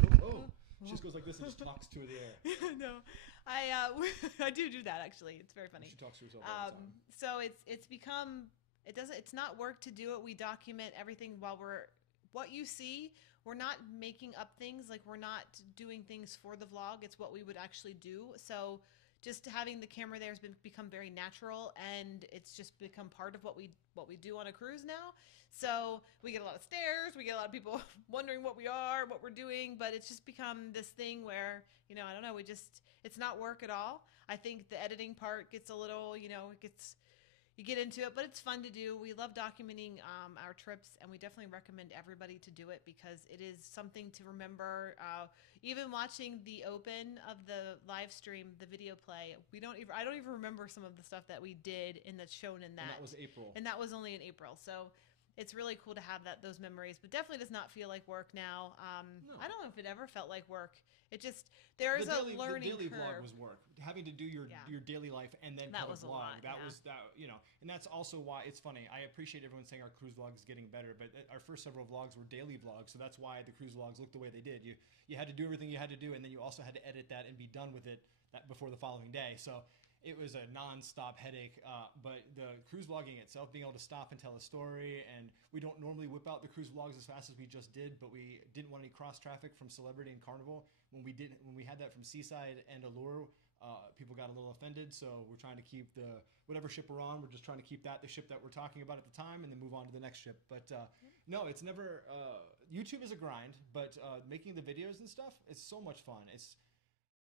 she just goes like this and just talks to the air. No, I do that actually. It's very funny. She talks to herself all the time. So it's become it's not work to do it. We document everything what you see. We're not making up things, like we're not doing things for the vlog. It's what we would actually do. So just having the camera there has become very natural, and it's just become part of what we do on a cruise now. So we get a lot of stares, we get a lot of people wondering what we're doing, but it's just become this thing where, I don't know, it's not work at all. I think the editing part gets a little, you get into it, but it's fun to do. We love documenting our trips, and we definitely recommend everybody to do it because it is something to remember. Even watching the open of the live stream, the video play, I don't even remember some of the stuff that we did and that's shown in that. And that was April. And that was only in April. So it's really cool to have those memories, but definitely does not feel like work now. No. I don't know if it ever felt like work. It just, there's a learning curve. The daily curve. vlog was work. Having to do your daily life and then that cut was a vlog. lot, and that's also why it's funny. I appreciate everyone saying our cruise vlog is getting better, but our first several vlogs were daily vlogs, so that's why the cruise vlogs looked the way they did. You had to do everything you had to do, and then you also had to edit that and be done with it before the following day. So it was a non-stop headache, but the cruise vlogging itself, being able to stop and tell a story, and we don't normally whip out the cruise vlogs as fast as we just did, but we didn't want any cross traffic from Celebrity and Carnival. When we had that from Seaside and Allure, people got a little offended, so we're trying to keep whatever ship we're on. We're just trying to keep the ship that we're talking about at the time, and then move on to the next ship. But no, it's never. YouTube is a grind, but making the videos and stuff, it's so much fun.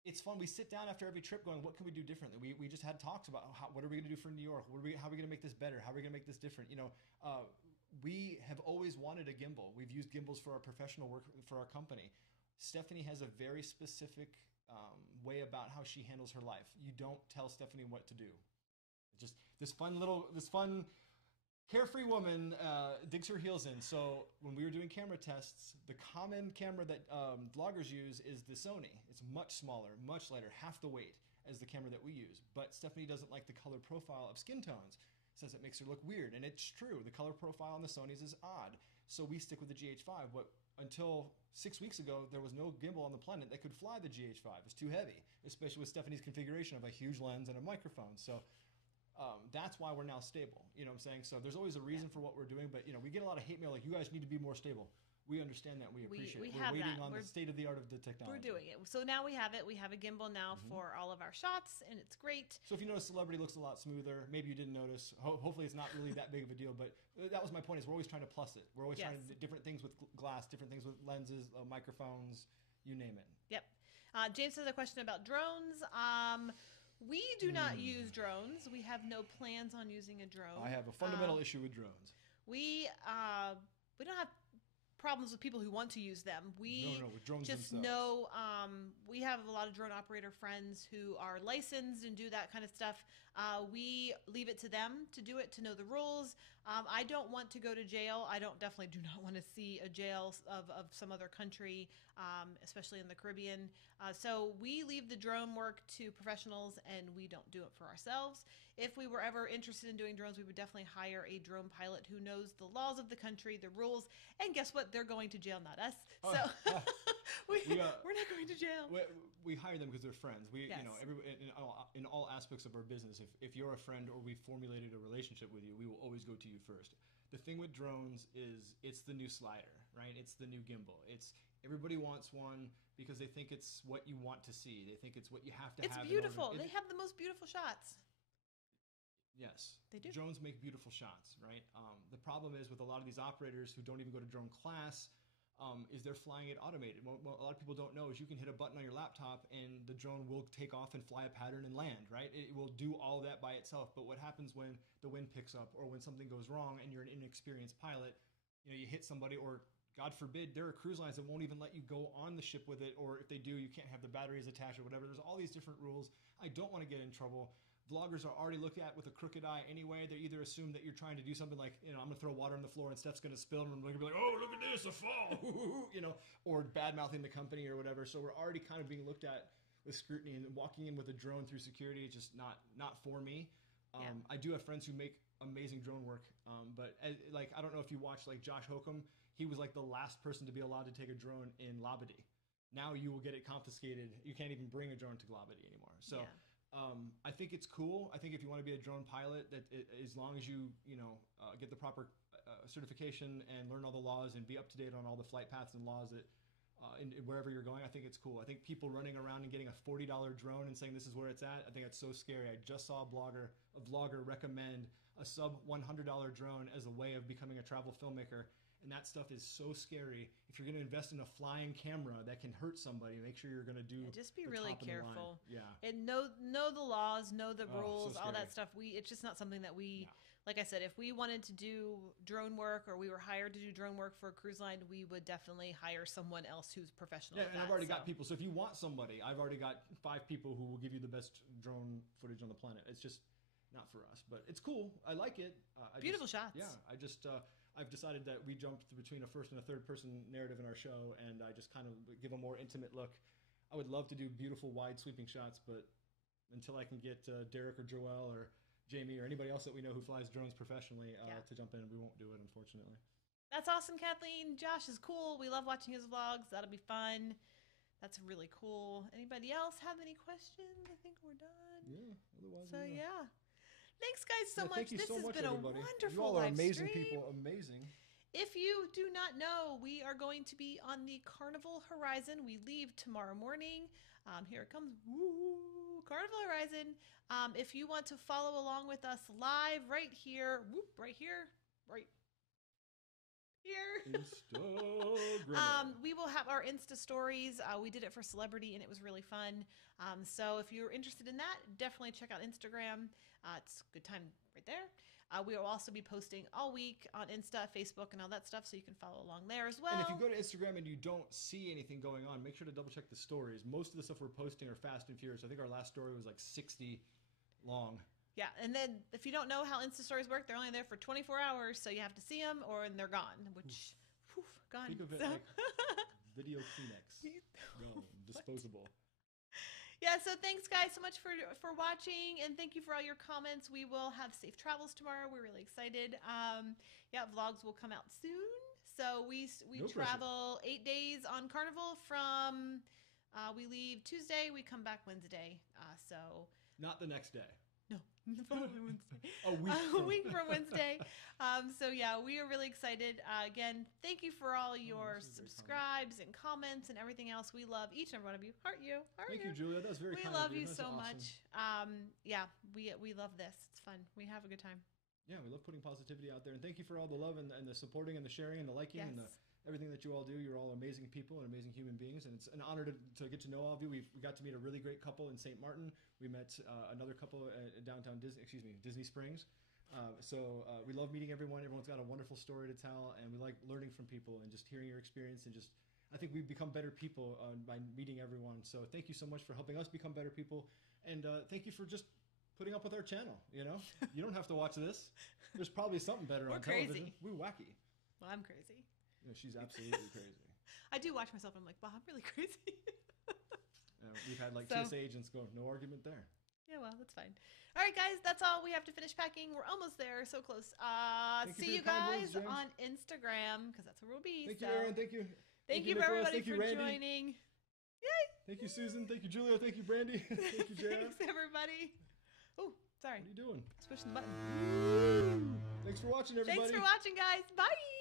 It's fun. We sit down after every trip going, what can we do differently? We just had talks about what are we going to do for New York? How are we going to make this better? How are we going to make this different? We have always wanted a gimbal. We've used gimbals for our professional work for our company. Stephanie has a very specific way about how she handles her life. You don't tell Stephanie what to do. Just this fun carefree woman digs her heels in. So when we were doing camera tests, the common camera that vloggers use is the Sony. It's much smaller, much lighter, half the weight as the camera that we use. But Stephanie doesn't like the color profile of skin tones. Says it makes her look weird, and it's true. The color profile on the Sonys is odd. So we stick with the GH5. But until 6 weeks ago, there was no gimbal on the planet that could fly the GH5. It's too heavy, especially with Stephanie's configuration of a huge lens and a microphone. So that's why we're now stable. You know what I'm saying? So there's always a reason for what we're doing, but we get a lot of hate mail like, you guys need to be more stable. We understand that. We appreciate it. We're waiting on the state of the art of the technology. We're doing it. So now we have it. We have a gimbal now for all of our shots, and it's great. So if you notice Celebrity looks a lot smoother, maybe you didn't notice. Hopefully it's not really that big of a deal, but that was my point, is we're always trying to plus it. We're always trying to do different things with glass, different things with lenses, microphones, you name it. Yep. James has a question about drones. We do not use drones. We have no plans on using a drone. I have a fundamental issue with drones. We don't have problems with people who want to use them. We with drones just themselves. know we have a lot of drone operator friends who are licensed and do that kind of stuff. We leave it to them to do it, to know the rules. I don't want to go to jail. I definitely do not want to see a jail of some other country, especially in the Caribbean. So we leave the drone work to professionals, and we don't do it for ourselves. If we were ever interested in doing drones, we would definitely hire a drone pilot who knows the laws of the country, the rules, and guess what? They're going to jail, not us. We're not going to jail. We hire them because they're friends. Yes. In all aspects of our business, if you're a friend or we've formulated a relationship with you, we will always go to you first. The thing with drones is it's the new slider, right? It's the new gimbal. Everybody wants one because they think it's what you want to see. They think it's what you have to have. It's beautiful. They have the most beautiful shots. Yes. They do. Drones make beautiful shots, right? The problem is with a lot of these operators who don't even go to drone class, is they're flying it automated. What a lot of people don't know is you can hit a button on your laptop and the drone will take off and fly a pattern and land, right? It will do all that by itself. But what happens when the wind picks up or when something goes wrong and you're an inexperienced pilot, you hit somebody, or God forbid, there are cruise lines that won't even let you go on the ship with it, or if they do, you can't have the batteries attached or whatever. There's all these different rules. I don't want to get in trouble. Vloggers are already looked at with a crooked eye anyway. They either assume that you're trying to do something like, I'm going to throw water on the floor and Steph's going to spill, and I'm going to be like, oh, look at this, a fall, or bad-mouthing the company or whatever. So we're already kind of being looked at with scrutiny, and walking in with a drone through security is just not for me. I do have friends who make amazing drone work, but I don't know if you watch like Josh Hokum. He was like the last person to be allowed to take a drone in Labadee. Now you will get it confiscated. You can't even bring a drone to Labadee anymore. So. Yeah. I think it's cool. I think if you want to be a drone pilot, as long as you get the proper certification and learn all the laws and be up to date on all the flight paths and laws that in wherever you're going, I think it's cool. I think people running around and getting a $40 drone and saying this is where it's at, I think that's so scary. I just saw a vlogger recommend a sub $100 drone as a way of becoming a travel filmmaker. And that stuff is so scary. If you're going to invest in a flying camera that can hurt somebody, make sure you're going to do. Just be really careful. Yeah. And know the laws, know the rules, so all that stuff. It's just not something that we. Like I said, if we wanted to do drone work or we were hired to do drone work for a cruise line, we would definitely hire someone else who's professional. Yeah, and I've already got people. So if you want somebody, I've already got 5 people who will give you the best drone footage on the planet. It's just not for us, but it's cool. I like it. Beautiful shots. Yeah, I've decided that we jumped between a first and a third person narrative in our show, and I just kind of give a more intimate look. I would love to do beautiful, wide sweeping shots, but until I can get Derek or Joelle or Jamie or anybody else that we know who flies drones professionally to jump in, we won't do it, unfortunately. That's awesome, Kathleen. Josh is cool. We love watching his vlogs. That'll be fun. That's really cool. Anybody else have any questions? I think we're done. Yeah, otherwise. So, yeah. Thanks, guys, so much. Thank you this so has much, been everybody. a wonderful You all are live amazing stream. people. Amazing. If you do not know, we are going to be on the Carnival Horizon. We leave tomorrow morning. Here it comes. Woo! Carnival Horizon. If you want to follow along with us live right here, right here. Instagram. We will have our Insta stories. We did it for Celebrity and it was really fun. So if you're interested in that, definitely check out Instagram. It's a good time right there. We will also be posting all week on Insta, Facebook, and all that stuff, so you can follow along there as well. And if you go to Instagram and you don't see anything going on, make sure to double check the stories. Most of the stuff we're posting are fast and furious. I think our last story was like 60 long. Yeah, and then if you don't know how Insta stories work, they're only there for 24 hours, so you have to see them or they're gone, which, gone. Think of it like video Kleenex. No, disposable. Yeah, so thanks guys so much for watching, and thank you for all your comments. We will have safe travels tomorrow. We're really excited. Yeah, vlogs will come out soon. So we travel 8 days on Carnival from we leave Tuesday, we come back Wednesday. So not the next day. No, the following Wednesday. A week from Wednesday. So yeah, we are really excited. Again, thank you for all your subscribes and comments and everything else. We love each and every one of you. Heart you. Thank you, Julia. That's very kind of you. We love you That's so awesome. much. Yeah, we love this. It's fun. We have a good time. Yeah, we love putting positivity out there. And thank you for all the love and the supporting and the sharing and the liking and everything that you all do. You're all amazing people and amazing human beings, and it's an honor to get to know all of you. We got to meet a really great couple in St. Martin. We met another couple at downtown Disney Springs. We love meeting everyone. Everyone's got a wonderful story to tell, and we like learning from people and just hearing your experience, and just I think we've become better people by meeting everyone. So thank you so much for helping us become better people, and thank you for just putting up with our channel. You know, you don't have to watch this. There's probably something better on television. We're wacky. Well, I'm crazy. Yeah, she's absolutely crazy. I do watch myself and I'm like, wow, I'm really crazy. We've had TSA agents go, no argument there. Yeah, well, that's fine. All right, guys, that's all. We have to finish packing. We're almost there. So close. See you guys on Instagram, because that's where we'll be. Thank you, Aaron. Thank you. Thank you, everybody, for joining. Yay. Thank you, Susan. Thank you, Julia. Thank you, Brandy. Thank you, JF. Thanks, everybody. Oh, sorry. What are you doing? Just pushing the button. Thanks for watching, everybody. Thanks for watching, guys. Bye.